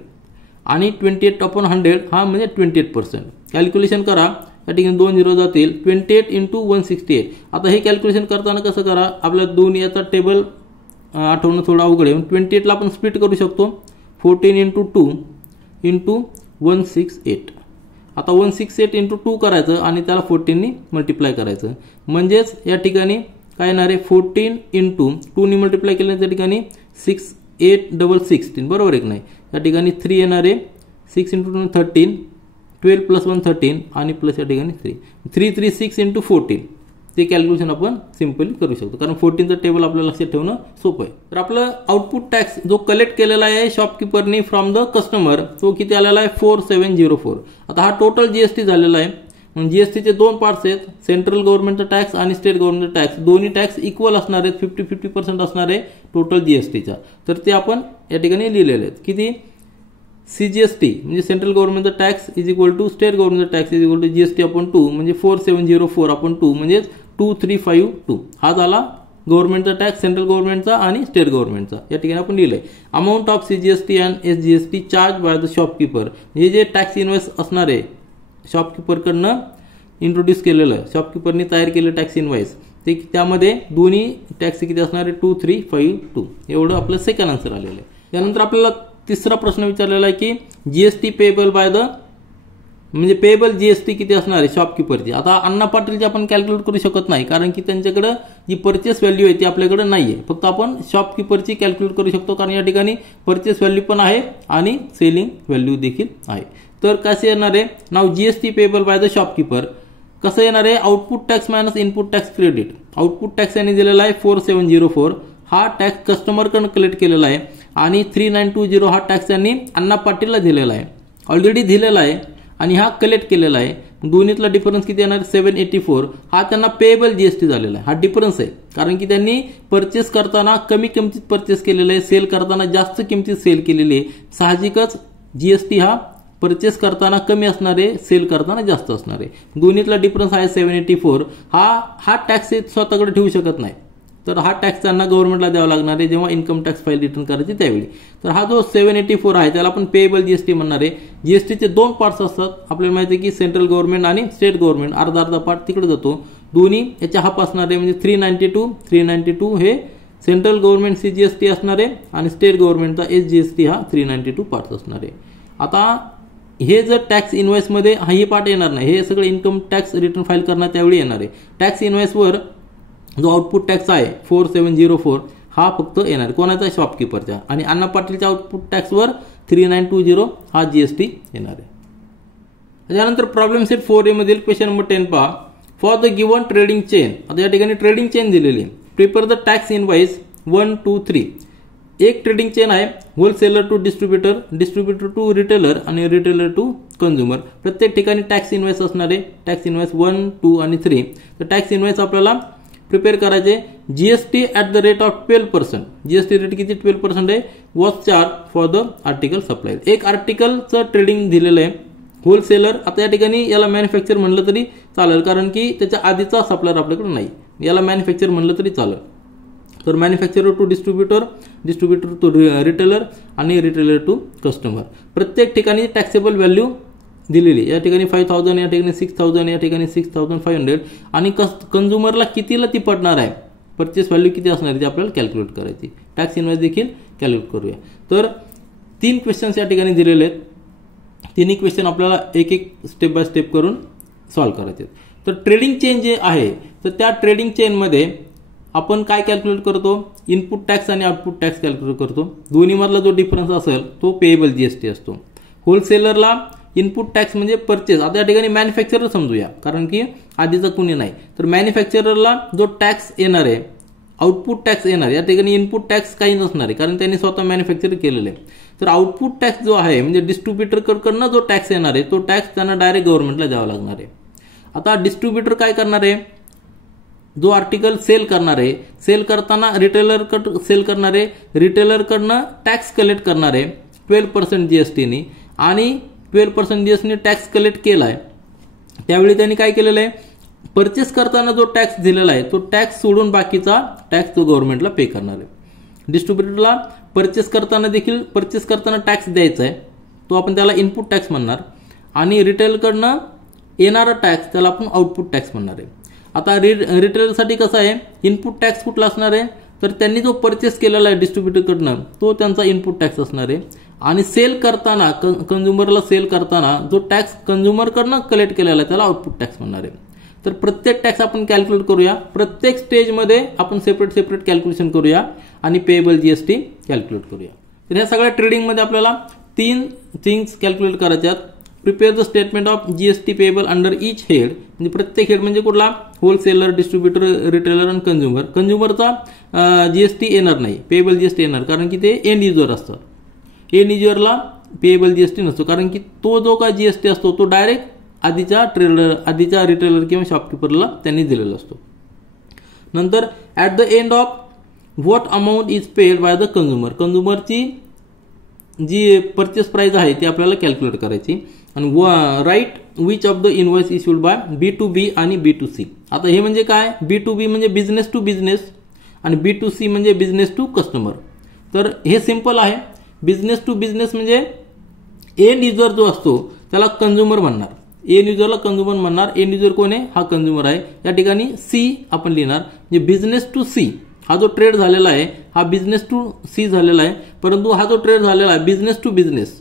आणि 28/100 हा म्हणजे 28%. कॅल्क्युलेशन करा, या ठिकाणी 2 झिरो जातील. 28 इंटू 168. आता हे कॅल्क्युलेशन करताना कसं करा, आपल्या दोन याचा टेबल आठवणं थोडं अवघड आहे. 28ला आपण स्प्लिट करू शकतो 14 इंटू 2 इंटू 168. आता 168 इंटू 2 करायचं आणि त्याला 14नी मल्टिप्लाय करायचं. म्हणजेच या ठिकाणी काय येणार आहे 14 इंटू 2नी मल्टिप्लाय केलं त्या ठिकाणी 6,866, बरोबर आहे की नाही. या ठिकाणी 3 येणार आहे. 6 इंटू 2 13, 12 प्लस 1 13 आणि प्लस या ठिकाणी 336 इंटू 14. ते कॅल्क्युलेशन आपण सिम्पली करू शकतो, कारण 14चं टेबल आपल्याला लक्षात ठेवणं सोपं आहे. तर आपलं आउटपुट टॅक्स जो कलेक्ट केलेला आहे शॉपकीपरनी फ्रॉम द कस्टमर तो किती आलेला आहे 4704. आता हा टोटल जीएसटी झालेला आहे. म्हणजे जीएसटीचे दोन पार्ट्स आहेत, सेंट्रल गव्हर्नमेंटचा टॅक्स आणि स्टेट गव्हर्नमेंटचा टॅक्स. दोन्ही टॅक्स इक्वल असणार आहेत, 50-50% असणार आहे टोटल जीएसटीचा. तर ते आपण या ठिकाणी लिहिलेले आहेत. किती सीजीएसटी म्हणजे सेंट्रल गव्हर्नमेंटचा tax is equal to state गव्हर्नमेंटचा tax is equal to GST upon 2 म्हणजे 4704 अपॉन 2 म्हणजे 2352. हा झाला गव्हर्नमेंटचा टॅक्स, सेंट्रल गव्हर्नमेंटचा आणि स्टेट गव्हर्नमेंटचा. या ठिकाणी आपण लिहिलंय amount of CGST and SGST charge by the shopkeeper. हे जे टॅक्स इनवॉइस असणार आहे शॉपकीपरकडनं इंट्रोड्यूस केलेलं, शॉपकीपरनी तयार केलेलं टॅक्स इनवॉइस, ते त्यामध्ये दोन्ही टॅक्स किती असणार आहे 2352. एवढं आपलं सेकंड आन्सर आलेलं आहे. त्यानंतर आपल्याला तिसरा प्रश्न विचारलेला आहे की जीएसटी पेएबल बाय द म्हणजे पेएबल जीएसटी किती असणार आहे शॉपकीपरची. आता अण्णा पाटीलची आपण कॅल्क्युलेट करू शकत नाही, कारण की त्यांच्याकडे जी परचेस व्हॅल्यू आहे ती आपल्याकडे नाहीये. फक्त आपण शॉपकीपरची कॅल्क्युलेट करू शकतो, कारण या ठिकाणी परचेस व्हॅल्यू पण आहे आणि सेलिंग व्हॅल्यू देखील आहे. तर कसं येणार आहे नाव GST payable by the shopkeeper कसं येणार आहे output tax minus input tax credit. Output tax यांनी दिलेला आहे 4704. हा टॅक्स कस्टमरकडून कलेक्ट केलेला आहे आणि 3920 हा टॅक्स यांनी अण्णा पाटीलला दिलेला आहे, ऑलरेडी दिलेला आहे आणि हा कलेक्ट केलेला आहे. दोन्हीतला डिफरन्स किती येणार 784. हा त्यांना पेएबल जीएसटी झालेला आहे. हा डिफरन्स आहे, कारण की त्यांनी परचेस करताना कमी किमतीत परचेस केलेलं आहे, सेल करताना जास्त किमतीत सेल केलेली आहे. साहजिकच जीएसटी हा परचेस करताना कमी असणार आहे, सेल करताना जास्त असणार आहे. दोन्हीतला डिफरन्स आहे 784. हा टॅक्स स्वतःकडे ठेवू शकत नाही, तर हा टॅक्स त्यांना गव्हर्नमेंटला द्यावा लागणार आहे जेव्हा इन्कम टॅक्स फाईल रिटर्न करायची त्यावेळी. तर हा जो 784 आहे त्याला आपण पेएबल जीएसटी म्हणणार आहे. जीएसटीचे दोन पार्ट्स असतात, आपल्याला माहिती आहे की सेंट्रल गव्हर्नमेंट आणि स्टेट गव्हर्नमेंट. अर्धा पार्ट तिकडे जातो, दोन्ही याच्या हाफ असणार आहे. म्हणजे 392 हे सेंट्रल गव्हर्नमेंट सीजीएसटी असणार आहे आणि स्टेट गव्हर्नमेंटचा एसजीएसटी हा 392 पार्ट्स असणार आहे. आता हे जर टॅक्स इनवॉइसमध्ये हाही पार्ट येणार नाही, हे सगळं इन्कम टॅक्स रिटर्न फाईल करणार त्यावेळी येणार आहे. टॅक्स इनवॉइसवर जो आउटपुट टॅक्स आहे 4704 हा फक्त येणार कोणाचा शॉपकीपरचा, आणि अण्णा पाटीलच्या आउटपुट टॅक्सवर 3920 हा जीएसटी येणार आहे. त्यानंतर प्रॉब्लेम सेट 4A मधील क्वेश्चन नंबर 10 पहा. For the given trading chain. आता या ठिकाणी ट्रेडिंग चेन दिलेली आहे. Prepare the tax invoice 1, 2, 3. एक ट्रेडिंग चेन आहे wholesaler to distributor, distributor to retailer आणि रिटेलर टू कंझ्युमर. प्रत्येक ठिकाणी टॅक्स इनवॉइस असणार आहे. टॅक्स इनवॉइस 1, 2 आणि 3. तर टॅक्स इनवॉइस आपल्याला प्रिपेअर करायचे. GST at the rate of 12%. GST rate किती 12% आहे. Was charge for the article supply. एक आर्टिकलचं ट्रेडिंग दिलेलं आहे होलसेलर. आता या ठिकाणी याला मॅन्युफॅक्चर म्हणलं तरी चालेल, कारण की त्याच्या आधीचा सप्लायर आपल्याकडे नाही. याला मॅन्युफॅक्चर म्हणलं तरी चालेल. तर manufacturer to distributor, distributor to retailer आणि रिटेलर टू कस्टमर. प्रत्येक ठिकाणी टॅक्सेबल व्हॅल्यू दिलेली. या ठिकाणी 5000, या ठिकाणी 6000, या ठिकाणी 6500 आणि कंझ्युमरला कितीला ती पडणार आहे परचेस व्हॅल्यू किती असणार आहे ती आपल्याला कॅल्क्युलेट करायची. टॅक्स इनवॉइस देखील कॅल्क्युलेट करूया. तर 3 क्वेश्चन्स या ठिकाणी दिलेले आहेत. तिन्ही क्वेश्चन आपल्याला एक एक स्टेप बाय स्टेप करून सॉल्व्ह करायचे. तर ट्रेडिंग चेन जे आहे तर त्या ट्रेडिंग चेनमध्ये आपण काय कॅल्क्युलेट करतो, इनपुट टॅक्स आणि आउटपुट टॅक्स कॅल्क्युलेट करतो. दोन्हीमधला जो डिफरन्स असेल तो पेएबल जीएसटी असतो. होलसेलरला इनपुट टॅक्स म्हणजे परचेस, आता या ठिकाणी मॅन्युफॅक्चरर समजूया कारण की आधीचं कुणी नाही. तर मॅन्युफॅक्चररला जो टॅक्स येणार आहे, आउटपुट टॅक्स येणार, या ठिकाणी इनपुट टॅक्स काही नसणार आहे कारण त्यांनी स्वतः मॅन्युफॅक्चर केलेलं आहे. तर आउटपुट टॅक्स जो आहे म्हणजे डिस्ट्रीब्युटरकडनं जो टॅक्स येणार आहे तो टॅक्स त्यांना डायरेक्ट गव्हर्नमेंटला द्यावा लागणार आहे. आता डिस्ट्रीब्युटर काय करणार आहे, जो आर्टिकल सेल करणार आहे, सेल करताना रिटेलरकडे सेल करणार आहे, रिटेलरकडनं टॅक्स कलेक्ट करणार आहे 12% जीएसटीनी, आणि 12% जीएसटीने टॅक्स कलेक्ट केला आहे. त्यावेळी त्यांनी काय केलेलं आहे, परचेस करताना जो टॅक्स दिलेला आहे तो टॅक्स सोडून बाकीचा टॅक्स तो गव्हर्नमेंटला पे करणार आहे. डिस्ट्रीब्युटरला परचेस करताना टॅक्स द्यायचा आहे, तो आपण त्याला इनपुट टॅक्स म्हणणार, आणि रिटेलकडनं येणारा टॅक्स त्याला आपण आउटपुट टॅक्स म्हणणार आहे. आता रिटेलरसाठी कसं आहे, इनपुट टॅक्स कुठला असणार आहे, तर त्यांनी जो परचेस केलेला आहे डिस्ट्रीब्युटरकडनं तो त्यांचा इनपुट टॅक्स असणार आहे. आणि सेल करताना कंझ्युमरला सेल करताना जो टॅक्स कंझ्युमरकडनं कलेक्ट केलेला आहे त्याला आउटपुट टॅक्स म्हणणार आहे. तर प्रत्येक टॅक्स आपण कॅल्क्युलेट करूया, प्रत्येक स्टेजमध्ये आपण सेपरेट कॅल्क्युलेशन करूया आणि पेएबल जीएसटी कॅल्क्युलेट करूया. तर ह्या सगळ्या ट्रेडिंगमध्ये आपल्याला 3 थिंग्स कॅल्क्युलेट करायच्यात. Prepare the statement of GST payable under each head, म्हणजे प्रत्येक हेड म्हणजे कुठला, होलसेलर, डिस्ट्रीब्युटर, रिटेलर आणि कंझ्युमर. कंझ्युमरचा जीएसटी येणार नाही, पेएबल जीएसटी येणार कारण की ते एंड युजर असतात. एंड युजरला पेएबल जीएसटी नसतो कारण की तो जो काय जीएसटी असतो तो डायरेक्ट आधीच्या रिटेलर किंवा शॉपकीपरला त्यांनी दिलेला असतो. नंतर at the end of what amount is paid by the consumer, कंझ्युमरची जी परचेस प्राइस आहे ती आपल्याला कॅल्क्युलेट करायची. आणि write which of the invoice issued by B2B आणि B2C. आता हे म्हणजे काय, B2B म्हणजे बिझनेस टू बिझनेस आणि B2C म्हणजे बिझनेस टू कस्टमर. तर हे सिंपल आहे. बिझनेस टू बिझनेस म्हणजे एंड युजर जो असतो त्याला कंझ्युमर म्हणणार, एंड युजरला कंझ्युमर म्हणणार. एंड युजर कोण आहे, हा कंझ्युमर आहे. या ठिकाणी सी आपण लिहिणार, म्हणजे बिझनेस टू सी. हा जो ट्रेड झालेला आहे हा बिझनेस टू सी झालेला आहे, परंतु हा जो ट्रेड झालेला आहे बिझनेस टू बिझनेस,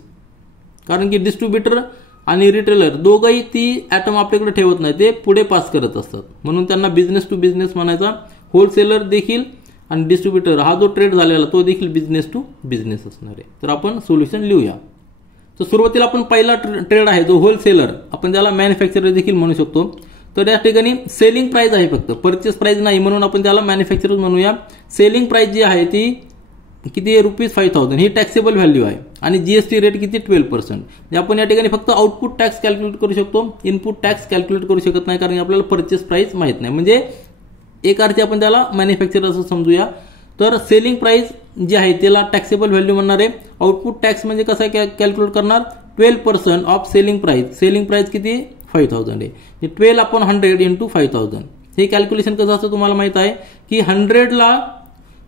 कारण की डिस्ट्रीब्युटर आणि रिटेलर दोघंही ती ॲटम आपल्याकडे ठेवत नाही, ते पुढे पास करत असतात, म्हणून त्यांना बिझनेस टू बिझनेस म्हणायचा. होलसेलर देखील आणि डिस्ट्रीब्युटर हा जो ट्रेड झालेला तो देखील बिझनेस टू बिझनेस असणार आहे. तर आपण सोल्युशन लिहूया. तर सुरुवातीला आपण पहिला ट्रेड आहे जो होलसेलर, आपण त्याला मॅन्युफॅक्चरर देखील म्हणू शकतो. तर या ठिकाणी सेलिंग प्राइस आहे फक्त, परचेस प्राइस नाही, म्हणून आपण त्याला मॅन्युफॅक्चरर म्हणूया. सेलिंग प्राइस जी आहे ती किती आहे, ₹5,000. ही टॅक्सेबल व्हॅल्यू आहे आणि जीएसटी रेट किती 12%. आपण या ठिकाणी फक्त आउटपुट टॅक्स कॅल्क्युलेट करू शकतो, इनपुट टॅक्स कॅल्क्युलेट करू शकत नाही कारण आपल्याला परचेस प्राइस माहित नाही. म्हणजे एक अर्थी आपण त्याला मॅन्युफॅक्चरर असं समजूया. तर सेलिंग प्राइस जी आहे त्याला टॅक्सेबल व्हॅल्यू म्हणणार आहे. आउटपुट टॅक्स म्हणजे कसं कॅल्क्युलेट करणार, 12% of selling price. Selling price किती 5,000 आहे, 12/100 इंटू 5,000. हे कॅल्क्युलेशन कसं असतं तुम्हाला माहित आहे की 100ला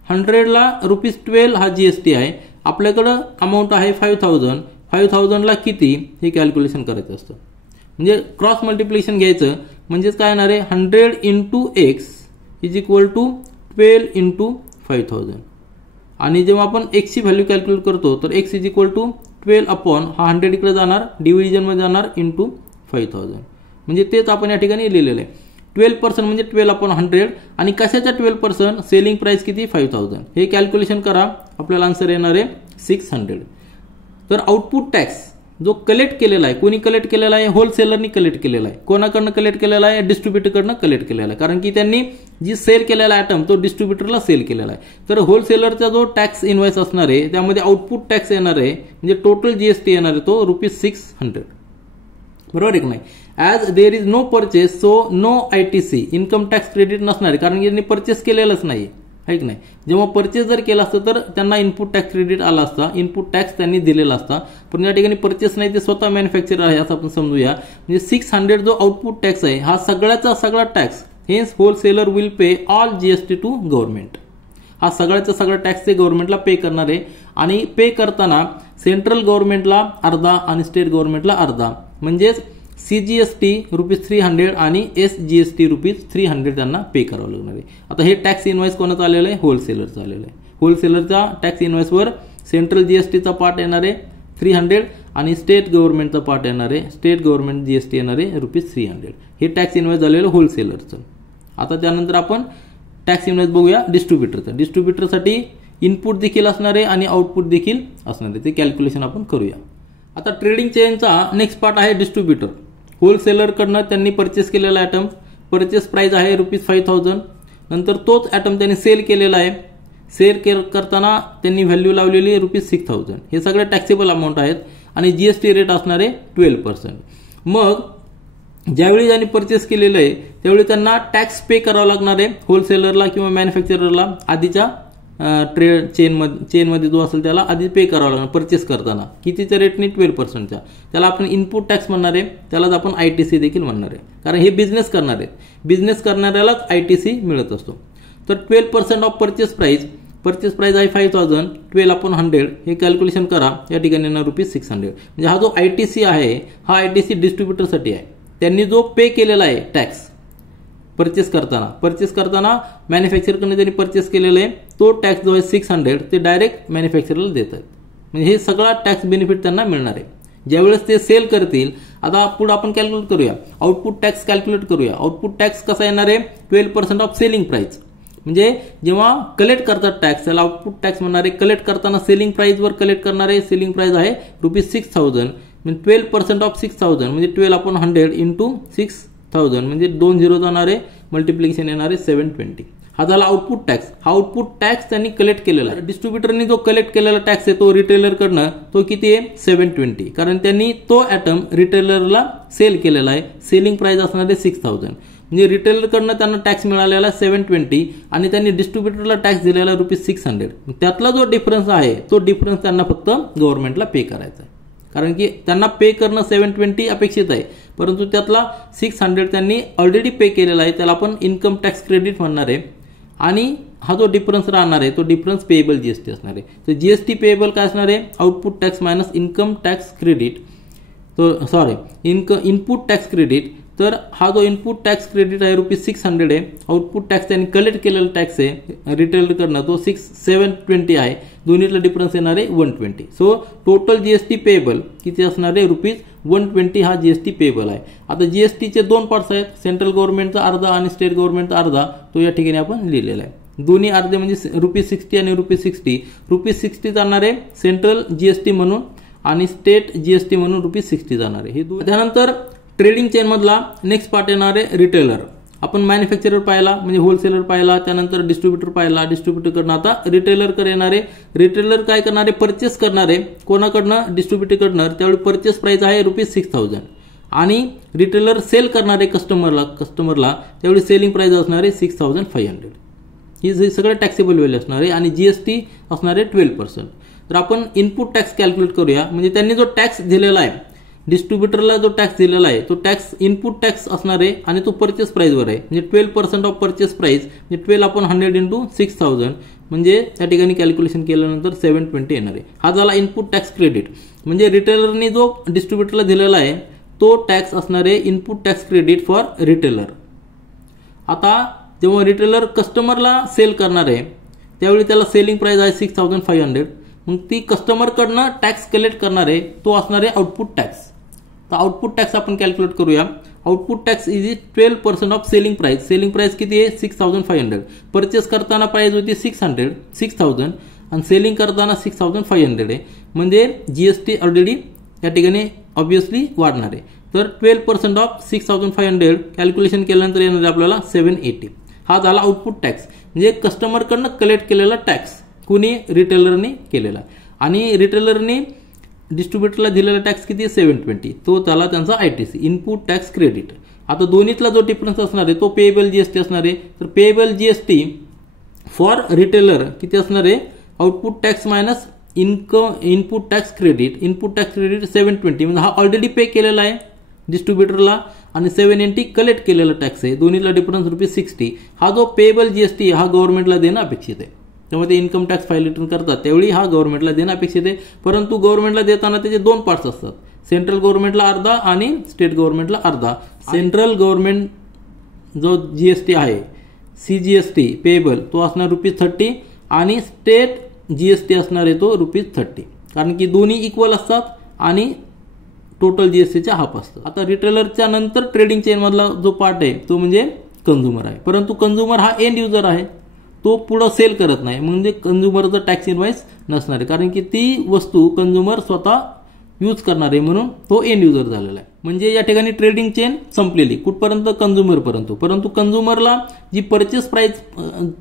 ₹12 हा जीएसटी आहे, आपल्याकडं अमाऊंट आहे 5,000. 5,000ला किती हे कॅल्क्युलेशन करायचं असतं. म्हणजे क्रॉस मल्टिप्लिकेशन घ्यायचं, म्हणजेच काय येणार आहे 100 into x is equal to 12 into 5,000. आणि जेव्हा आपण एक्सची व्हॅल्यू कॅल्क्युलेट करतो तर x is equal to 12 upon हा 100 इकडे जाणार, डिव्हिजनमध्ये जाणार इंटू 5,000. म्हणजे तेच आपण या ठिकाणी लिहिलेलं आहे. 12% म्हणजे 12/100 आणि कशाच्या 12%, सेलिंग प्राइस किती 5,000. हे कॅल्क्युलेशन करा, आपल्याला आन्सर येणार आहे 600. तर आउटपुट टॅक्स जो कलेक्ट केलेला आहे, कोणी कलेक्ट केलेला आहे, होलसेलरनी कलेक्ट केलेला आहे. कोणाकडनं कलेक्ट केलेला आहे, डिस्ट्रीब्युटरकडनं कलेक्ट केलेला आहे, कारण की त्यांनी जी सेल केलेला आयटम तो डिस्ट्रीब्युटरला सेल केलेला आहे. तर होलसेलरचा जो टॅक्स इनवॉइस असणार आहे त्यामध्ये आउटपुट टॅक्स येणार आहे, म्हणजे टोटल जीएसटी येणार आहे तो ₹600. बरोबर आहे की नाही. As there is no purchase so no ITC, income tax credit नसणार आहे कारण की त्यांनी परचेस केलेलंच नाही, आहे की नाही. जेव्हा परचेस जर केला असतं तर त्यांना इनपुट टॅक्स क्रेडिट आला असता, इनपुट टॅक्स त्यांनी दिलेला असता. पण या ठिकाणी परचेस नाही, ते स्वतः मॅन्युफॅक्चरर आहे असं आपण समजूया. म्हणजे 600 जो आउटपुट टॅक्स आहे हा सगळ्याचा सगळा tax, hence wholesaler will pay all GST to government. हा सगळ्याचा सगळा टॅक्स ते गव्हर्नमेंटला पे करणार आहे. आणि पे करताना सेंट्रल गव्हर्नमेंटला अर्धा आणि स्टेट गव्हर्नमेंटला अर्धा, म्हणजेच CGST ₹300 आणि SGST ₹300 त्यांना पे करावं लागणार आहे. आता हे टॅक्स इनवॉइस कोणाचं आलेलं आहे? होलसेलरचं आलेलं आहे. होलसेलरचा टॅक्स इनवॉइसवर सेंट्रल जीएसटीचा पार्ट येणार आहे 300 आणि स्टेट गव्हर्नमेंटचा पार्ट येणार आहे, स्टेट गव्हर्नमेंट जीएसटी येणार आहे ₹300. हे टॅक्स इनवॉइस झालेलं होलसेलरचं. आता त्यानंतर आपण टॅक्स इनवॉइस बघूया डिस्ट्रीब्युटरचं. डिस्ट्रीब्युटरसाठी इनपुट देखील असणार आहे आणि आउटपुट देखील असणार आहे. ते कॅल्क्युलेशन आपण करूया. आता ट्रेडिंग चेनचा नेक्स्ट पार्ट आहे डिस्ट्रीब्युटर. होलसेलरकडनं त्यांनी परचेस केलेला आयटम, परचेस प्राइस आहे ₹5000. नंतर तोच आयटम त्यांनी सेल केलेला आहे. सेल करताना त्यांनी व्हॅल्यू लावलेली आहे ₹6000. हे सगळे टॅक्सेबल अमाऊंट आहेत आणि जीएसटी रेट असणार आहे 12%. मग ज्यावेळी त्यांनी परचेस केलेलं आहे त्यावेळी त्यांना टॅक्स पे करावा लागणार आहे होलसेलरला किंवा मॅन्युफॅक्चररला. आधीच्या चेनमध्ये जो असेल त्याला आधी पे करावा लागणार परचेस करताना. कितीच्या रेटने? 12%च्या. त्याला आपण इनपुट टॅक्स म्हणणार आहे, त्यालाच आपण ITC देखील म्हणणार आहे, कारण हे बिझनेस करणार आहेत. बिझनेस करणाऱ्यालाच ITC मिळत असतो. तर 12% ऑफ परचेस प्राइस आहे 5000, 12/100 हे कॅल्क्युलेशन करा. या ठिकाणी ना ₹600. म्हणजे हा जो ITC आहे हा ITC डिस्ट्रीब्युटरसाठी आहे. त्यांनी जो पे केलेला आहे टॅक्स परचेस करताना मॅन्युफॅक्चरकडे त्यांनी परचेस केलेला आहे तो टॅक्स जो आहे 600 ते डायरेक्ट मॅन्युफॅक्चरला देतात. म्हणजे हे सगळा टॅक्स बेनिफिट त्यांना मिळणार आहे ज्यावेळेस ते सेल करतील. आता पुढे आपण कॅल्क्युलेट करूया, आउटपुट टॅक्स कॅल्क्युलेट करूया. आउटपुट टॅक्स कसा येणार आहे? 12% ऑफ सेलिंग प्राइस. म्हणजे जेव्हा कलेक्ट करतात टॅक्स त्याला आउटपुट टॅक्स म्हणणार आहे. कलेक्ट करताना सेलिंग प्राइसवर कलेक्ट करणार आहे. सेलिंग प्राइस आहे ₹6000. म्हणजे 12% ऑफ 6000 म्हणजे 12/100 इंटू 6000 म्हणजे 2 झिरो जाणार आहे. मल्टिप्लिकेशन येणार आहे 720. हा झाला आउटपुट टॅक्स. हा आउटपुट टॅक्स त्यांनी कलेक्ट केलेला आहे. डिस्ट्रीब्युटरनी जो कलेक्ट केलेला टॅक्स आहे तो रिटेलरकडनं तो किती आहे? 720. कारण त्यांनी तो आयटम रिटेलरला सेल केलेला आहे. सेलिंग प्राइस असणार आहे 6000. म्हणजे रिटेलरकडनं त्यांना टॅक्स मिळालेला 720 आणि त्यांनी डिस्ट्रीब्युटरला टॅक्स दिलेला ₹600. त्यातला जो डिफरन्स आहे तो डिफरन्स त्यांना फक्त गव्हर्नमेंटला पे करायचा आहे. कारण की त्यांना पे करणं 720 अपेक्षित आहे, परंतु त्यातला 600 त्यांनी ऑलरेडी पे केलेला आहे. त्याला आपण इन्कम टॅक्स क्रेडिट म्हणणार आहे. आणि हा जो डिफरन्स राहणार आहे तो डिफरन्स पेएबल जीएसटी असणार आहे. तर जीएसटी पेएबल काय असणार आहे? Output tax minus income tax credit. Input tax credit. तर हा जो इनपुट टॅक्स क्रेडिट आहे ₹600 आहे. आउटपुट टॅक्स त्यांनी कलेक्ट केलेला टॅक्स आहे रिटेलरकडनं तो 720 आहे. दोन्हीतला डिफरन्स येणार आहे 120. सो टोटल जीएसटी पेएबल किती असणार आहे? ₹120 हा जीएसटी पेएबल आहे. आता जीएसटीचे दोन पार्ट्स आहेत, सेंट्रल गव्हर्नमेंटचा अर्धा आणि स्टेट गव्हर्नमेंटचा अर्धा. तो या ठिकाणी आपण लिहिलेला आहे. दोन्ही अर्धे म्हणजे ₹60 आणि ₹60. ₹60 जाणार आहे सेंट्रल जीएसटी म्हणून आणि स्टेट जीएसटी म्हणून ₹60 जाणार आहे. त्यानंतर ट्रेडिंग चेन मधला नेक्स्ट पार्ट येणार आहे रिटेलर. आपण मॅन्युफॅक्चरर पाहिला म्हणजे होलसेलर पाहिला, त्यानंतर डिस्ट्रीब्युटर पाहिला. डिस्ट्रीब्युटरकडनं आता रिटेलरकडे येणार आहे. रिटेलर काय करणार आहे? परचेस करणार आहे. कोणाकडनं? डिस्ट्रीब्युटरकडनं. त्यावेळी परचेस प्राइस आहे ₹6000 आणि रिटेलर सेल करणार आहे कस्टमरला त्यावेळी सेलिंग प्राइस असणार आहे 6500. ही सगळं टॅक्सेबल व्हॅल्यू असणार आहे आणि जीएसटी असणार आहे 12%. तर आपण इनपुट टॅक्स कॅल्क्युलेट करूया. म्हणजे त्यांनी जो टॅक्स दिलेला आहे डिस्ट्रीब्युटरला जो टॅक्स दिलेला आहे तो टॅक्स इनपुट टॅक्स असणार आहे आणि तो परचेस प्राइसवर आहे. म्हणजे 12% ऑफ परचेस प्राइस म्हणजे 12/100 इंटू 6000 म्हणजे त्या ठिकाणी कॅल्क्युलेशन केल्यानंतर 720 येणार आहे. हा झाला इनपुट टॅक्स क्रेडिट. म्हणजे रिटेलरनी जो डिस्ट्रीब्युटरला दिलेला आहे तो टॅक्स असणार आहे input tax credit for retailer. आता जेव्हा रिटेलर कस्टमरला सेल करणार आहे त्यावेळी त्याला सेलिंग प्राइस आहे 6500. मग ती कस्टमरकडनं टॅक्स कलेक्ट करणार आहे तो असणार आहे आउटपुट टॅक्स. तर आउटपुट टॅक्स आपण कॅल्क्युलेट करूया. Output tax is 12% of selling price. Selling price किती आहे? 6500. परचेस करताना प्राइस होती 6000 आणि सेलिंग करताना 6500 आहे. म्हणजे जीएसटी ऑलरेडी या ठिकाणी ऑब्विसली वाढणार आहे. तर 12% ऑफ 6500 कॅल्क्युलेशन केल्यानंतर येणार आहे आपल्याला 780. हा झाला आउटपुट टॅक्स म्हणजे कस्टमरकडनं कलेक्ट केलेला टॅक्स. कुणी? रिटेलरने केलेला. आणि रिटेलरने डिस्ट्रीब्युटरला दिलेला टॅक्स किती? 720. तो त्याला त्यांचा ITC इनपुट टॅक्स क्रेडिट. आता दोन्हीतला जो डिफरन्स असणार आहे तो पेएबल जीएसटी असणार आहे. तर पेएबल जीएसटी फॉर रिटेलर किती असणार आहे? Output tax minus input tax credit. Input tax credit 720 म्हणजे हा ऑलरेडी पे केलेला आहे डिस्ट्रीब्युटरला आणि 780 कलेक्ट केलेला टॅक्स आहे. दोन्हीतला डिफरन्स ₹60. हा जो पेएबल जीएसटी हा गव्हर्नमेंटला देणं अपेक्षित आहे. त्यामुळे ते इन्कम टॅक्स फाईल रिटर्न करतात त्यावेळी हा गव्हर्नमेंटला देणं अपेक्षित आहे. परंतु गव्हर्नमेंटला देताना त्याचे दोन पार्ट्स असतात, सेंट्रल गव्हर्नमेंटला अर्धा आणि स्टेट गव्हर्नमेंटला अर्धा. सेंट्रल गव्हर्नमेंट जो जीएसटी आहे CGST पेएबल तो असणार ₹30 आणि स्टेट जीएसटी असणार आहे तो ₹30, कारण की दोन्ही इक्वल असतात आणि टोटल जीएसटीच्या हाफ असतं. आता रिटेलरच्या नंतर ट्रेडिंग चेन मधला जो पार्ट आहे तो म्हणजे कंझ्युमर आहे, परंतु कंझ्युमर हा एंड युजर आहे, तो पुढे सेल करत नाही, म्हणजे कंझ्युमरचं टॅक्स इनवाइस नसणार आहे, कारण की ती वस्तू कंझ्युमर स्वतः यूज करणार आहे, म्हणून तो एंड युजर झालेला आहे. म्हणजे या ठिकाणी ट्रेडिंग चेन संपलेली कुठपर्यंत, कंझ्युमरपर्यंत. परंतु कंझ्युमरला जी परचेस प्राइस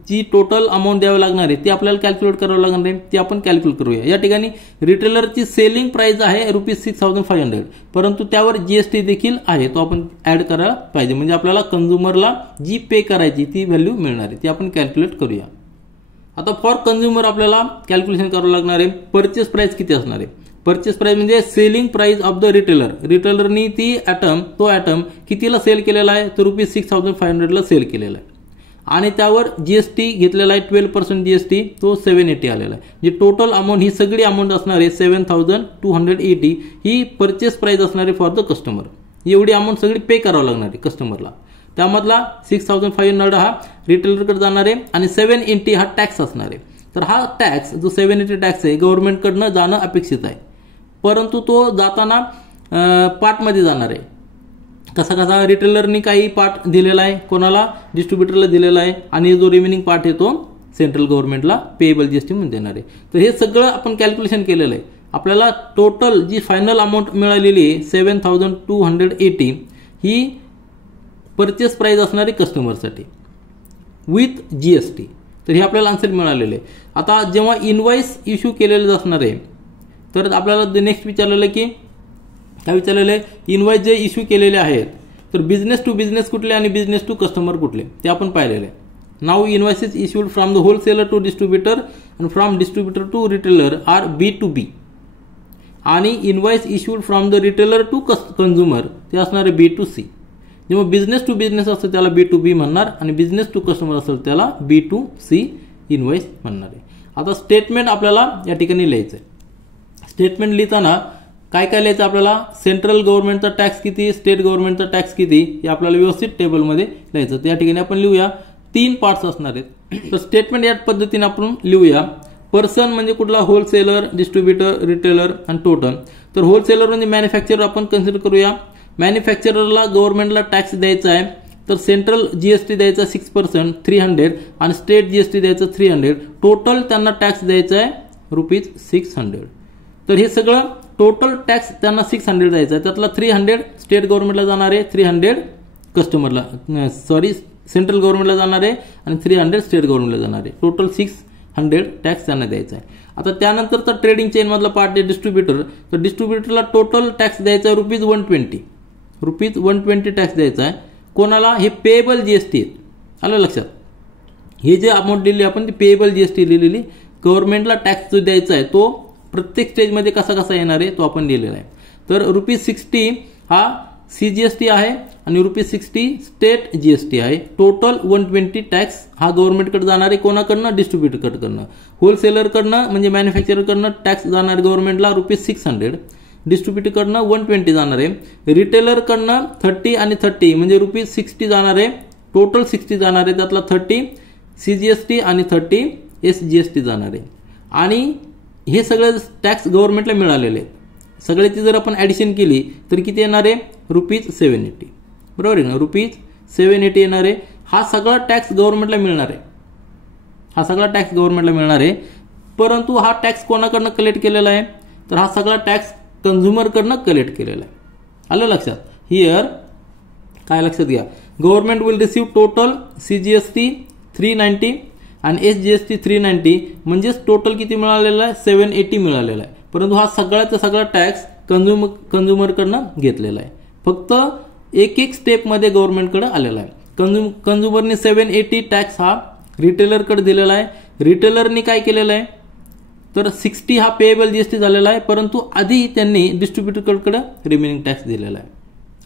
जी टोटल अमाऊंट द्यावी लागणार आहे ती आपल्याला कॅल्क्युलेट करावं लागणार आहे, ती आपण कॅल्क्युलेट करूया. या ठिकाणी रिटेलरची सेलिंग प्राइस आहे ₹6,500, परंतु त्यावर जीएसटी देखील आहे, तो आपण ऍड करायला पाहिजे, म्हणजे आपल्याला कंझ्युमरला जी पे करायची ती व्हॅल्यू मिळणार आहे, ती आपण कॅल्क्युलेट करूया. आता फॉर कंझ्युमर आपल्याला कॅल्क्युलेशन करावं लागणार आहे. परचेस प्राइस किती असणार आहे? परचेस प्राइस म्हणजे selling price of the retailer. रिटेलरनी तो ॲटम कितीला सेल केलेला आहे, तर ₹6,500 सेल केलेला आहे आणि त्यावर जीएसटी घेतलेला आहे 12% जीएसटी, तो 780 आलेला आहे. जी टोटल अमाऊंट ही सगळी अमाऊंट असणार आहे 7,280, ही परचेस प्राइस असणार आहे फॉर द कस्टमर. एवढी अमाऊंट सगळी पे करावं लागणार आहे कस्टमरला. त्यामधला 6,500 हा रिटेलरकडे जाणार आहे आणि 780 हा टॅक्स असणार आहे. तर हा टॅक्स जो 780 टॅक्स आहे गव्हर्नमेंटकडनं जाणं अपेक्षित आहे, परंतु तो जाताना पार्टमध्ये जाणार आहे. कसा कसा रिटेलरनी काही पार्ट दिलेला आहे, कोणाला, डिस्ट्रीब्युटरला दिलेला आहे, आणि जो रिमेनिंग पार्ट आहे तो सेंट्रल गव्हर्नमेंटला पेएबल जीएसटी म्हणून देणार आहे. तर हे सगळं आपण कॅल्क्युलेशन केलेलं आहे. आपल्याला टोटल जी फायनल अमाऊंट मिळालेली आहे 7,280 ही परचेस प्राइस असणार आहे कस्टमरसाठी विथ जीएसटी. तर हे आपल्याला आन्सर मिळालेलं आहे. आता जेव्हा इनवॉइस इश्यू केलेलं असणार आहे तर आपल्याला नेक्स्ट विचारलेलं की काय विचारलेलं आहे, इनवॉइस जे इश्यू केलेले आहेत तर बिझनेस टू बिझनेस कुठले आणि बिझनेस टू कस्टमर कुठले ते आपण पाहिलेलं आहे. नाव invoices issued from the wholesaler to distributor आणि from distributor to retailer are B2B, आणि invoice issued from the retailer to consumer ते असणार आहे B2C. जेव्हा बिझनेस टू बिझनेस असतं त्याला B2B म्हणणार आणि बिझनेस टू कस्टमर असेल त्याला B2C इनवॉइस म्हणणार आहे. आता स्टेटमेंट आपल्याला या ठिकाणी लिहायचं आहे. स्टेटमेंट लिहिताना काय काय लिहायचं आपल्याला, सेंट्रल गव्हर्नमेंटचा टॅक्स किती, स्टेट गव्हर्नमेंटचा टॅक्स किती, हे आपल्याला व्यवस्थित टेबलमध्ये लिहायचं. तर या ठिकाणी आपण लिहूया 3 पार्ट्स असणार आहेत. तर स्टेटमेंट या पद्धतीने आपण लिहूया. पर्सन म्हणजे कुठला, होलसेलर, डिस्ट्रीब्युटर, रिटेलर आणि टोटल. तर होलसेलर म्हणजे मॅन्युफॅक्चरर आपण कन्सिडर करूया. मॅन्युफॅक्चररला गव्हर्नमेंटला टॅक्स द्यायचा आहे, तर सेंट्रल जीएसटी द्यायचा 6% 300 आणि स्टेट जीएसटी द्यायचं 300. टोटल त्यांना टॅक्स द्यायचा आहे ₹600. तर हे सगळं टोटल टॅक्स त्यांना 600 द्यायचा आहे. त्यातला 300 स्टेट गव्हर्नमेंटला जाणार आहे, 300 कस्टमरला सेंट्रल गव्हर्नमेंटला जाणार आहे आणि 300 स्टेट गव्हर्नमेंटला जाणार आहे. टोटल 600 टॅक्स त्यांना द्यायचा आहे. आता त्यानंतरचा ट्रेडिंग चेन मधला पार्ट आहे डिस्ट्रीब्युटर. तर डिस्ट्रीब्युटरला टोटल टॅक्स द्यायचा आहे ₹120 टॅक्स द्यायचा आहे. कोणाला, हे पेएबल जीएसटी आहे. आलं लक्षात, हे जे अमाऊंट दिली आपण ती पेएबल जीएसटी लिहिलेली. गव्हर्नमेंटला टॅक्स जो द्यायचा आहे तो प्रत्येक स्टेजमध्ये कसा कसा येणार आहे तो आपण दिलेला आहे. तर ₹60 हा CGST आहे आणि ₹60 स्टेट जीएसटी आहे. टोटल 120 टॅक्स हा गव्हर्नमेंटकडे जाणार आहे. कोणाकडनं, डिस्ट्रीब्युटरकडनं. होलसेलरकडनं म्हणजे मॅन्युफॅक्चररकडनं टॅक्स जाणार गव्हर्नमेंटला ₹600, डिस्ट्रीब्युटरकडनं 120 जाणार आहे. रिटेलरकडनं 30 आणि 30 म्हणजे ₹60 जाणार आहे. टोटल 60 जाणार आहे, त्यातला 30 CGST आणि 30 SGST जाणार आहे. आणि हे सगळे टॅक्स गव्हर्नमेंटला मिळालेले आहेत. सगळ्याची जर आपण ऍडिशन केली तर किती येणार आहे, ₹780. बरोबर आहे ना, ₹780 येणार आहे. हा सगळा टॅक्स गव्हर्नमेंटला मिळणार आहे. परंतु हा टॅक्स कोणाकडनं कलेक्ट केलेला आहे, तर हा सगळा टॅक्स कंझ्युमरकडनं कलेक्ट केलेला आहे. आलं लक्षात. हिअर काय लक्षात घ्या, government will receive total CGST 390 आणि SGST 390, म्हणजेच टोटल किती मिळालेला आहे, 780 मिळालेला आहे. परंतु हा सगळ्याचा सगळा टॅक्स कंझ्युमरकडनं घेतलेला आहे. फक्त एक एक स्टेपमध्ये गव्हर्नमेंटकडे आलेला आहे. कंझ्युमरने 780 टॅक्स हा रिटेलरकडे दिलेला आहे. रिटेलरने काय केलेलं आहे, तर 60 हा पेएबल जीएसटी झालेला आहे, परंतु आधी त्यांनी डिस्ट्रीब्युटरकडे रिमेनिंग टॅक्स दिलेला आहे.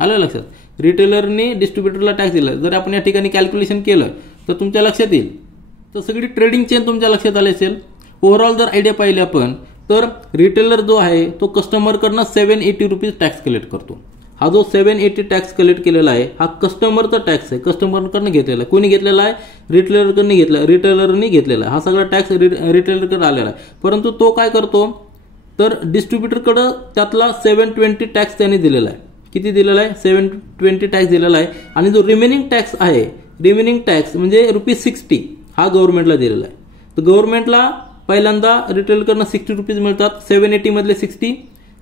आलं लक्षात. रिटेलरने डिस्ट्रीब्युटरला टॅक्स दिला. जर आपण या ठिकाणी कॅल्क्युलेशन केलं तर तुमच्या लक्षात येईल. तर सगळी ट्रेडिंग चेन तुमच्या लक्षात आली असेल. ओव्हरऑल जर आयडिया पाहिली आपण, तर रिटेलर जो आहे तो कस्टमरकडनं 780 रुपीज टॅक्स कलेक्ट करतो. हा जो 780 टॅक्स कलेक्ट केलेला आहे हा कस्टमरचा टॅक्स आहे, कस्टमरकडनं घेतलेला आहे. कोणी घेतलेला आहे? रिटेलरकडनं घेतला, रिटेलरने घेतलेला आहे. हा सगळा टॅक्स रिटेलरकडे आलेला आहे. परंतु तो काय करतो तर डिस्ट्रीब्युटरकडं त्यातला 720 टॅक्स त्याने दिलेला आहे. किती दिलेला आहे? 720 टॅक्स दिलेला आहे. आणि जो रिमेनिंग टॅक्स आहे, रिमेनिंग टॅक्स म्हणजे ₹60 हा गव्हर्नमेंटला दिलेला आहे. तर गव्हर्नमेंटला पहिल्यांदा रिटेलकडनं 60 रुपीज मिळतात. 780 मधले 60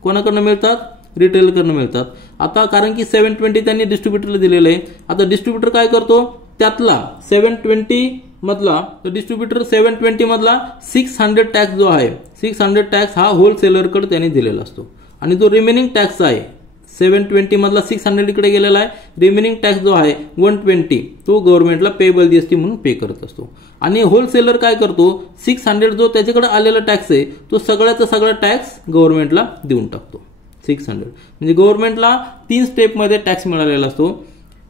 कोणाकडनं मिळतात? रिटेलकडनं मिळतात. आता कारण की 720 त्यांनी डिस्ट्रीब्युटरला दिलेलं आहे, आता डिस्ट्रीब्युटर काय करतो त्यातला 720 मधला, तर डिस्ट्रीब्युटर 720 मधला 600 टॅक्स जो आहे 600 टॅक्स हा होलसेलरकडे त्यांनी दिलेला असतो. आणि जो रिमेनिंग टॅक्स आहे 720 मधला 600 इकडे गेलेला आहे, रिमेनिंग टॅक्स जो आहे 120 तो गव्हर्नमेंटला पेएबल जीएसटी म्हणून पे करत असतो. आणि होलसेलर काय करतो 600 जो त्याच्याकडे आलेला टॅक्स आहे तो सगळ्याचा सगळा टॅक्स गव्हर्नमेंटला देऊन टाकतो. 600 म्हणजे गव्हर्नमेंटला 3 स्टेपमध्ये टॅक्स मिळालेला असतो.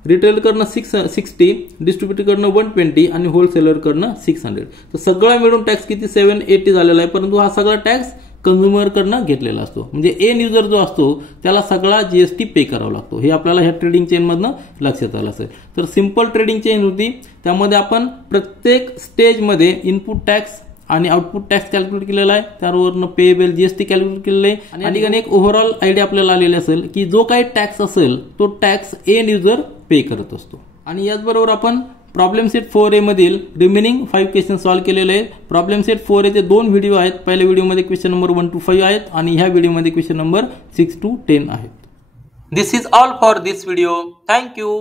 रिटेलकडनं 60, डिस्ट्रीब्युटरकडनं 120 आणि होलसेलरकडनं 600. तर सगळा मिळून टॅक्स किती 780 झालेला आहे. परंतु हा सगळा टॅक्स कन्झ्युमरकडनं घेतलेला असतो. म्हणजे एंड युजर जो असतो त्याला सगळा जीएसटी पे करावा लागतो. हे आपल्याला ह्या ट्रेडिंग चेनमधनं लक्षात आलं असेल. तर सिंपल ट्रेडिंग चेन होती, त्यामध्ये आपण प्रत्येक स्टेजमध्ये इनपुट टॅक्स आणि आउटपुट टॅक्स कॅल्क्युलेट केलेला आहे, त्यावरनं पेएबल जीएसटी कॅल्क्युलेट केलेलं आहे. आणि या ठिकाणी एक ओव्हरऑल आयडिया आपल्याला आलेली असेल की जो काही टॅक्स असेल तो टॅक्स एंड युजर पे करत असतो. आणि याचबरोबर आपण प्रॉब्लेम सेट 4A मधील रिमेनिंग 5 क्वेश्चन सॉल्व्ह केलेले आहेत. प्रॉब्लेम सेट 4A चे 2 व्हिडिओ आहेत. पहिल्या व्हिडिओमध्ये क्वेश्चन नंबर 1 to 5 आहेत आणि ह्या व्हिडिओमध्ये क्वेश्चन नंबर 6 to 10 आहेत. This is all for this video. Thank you.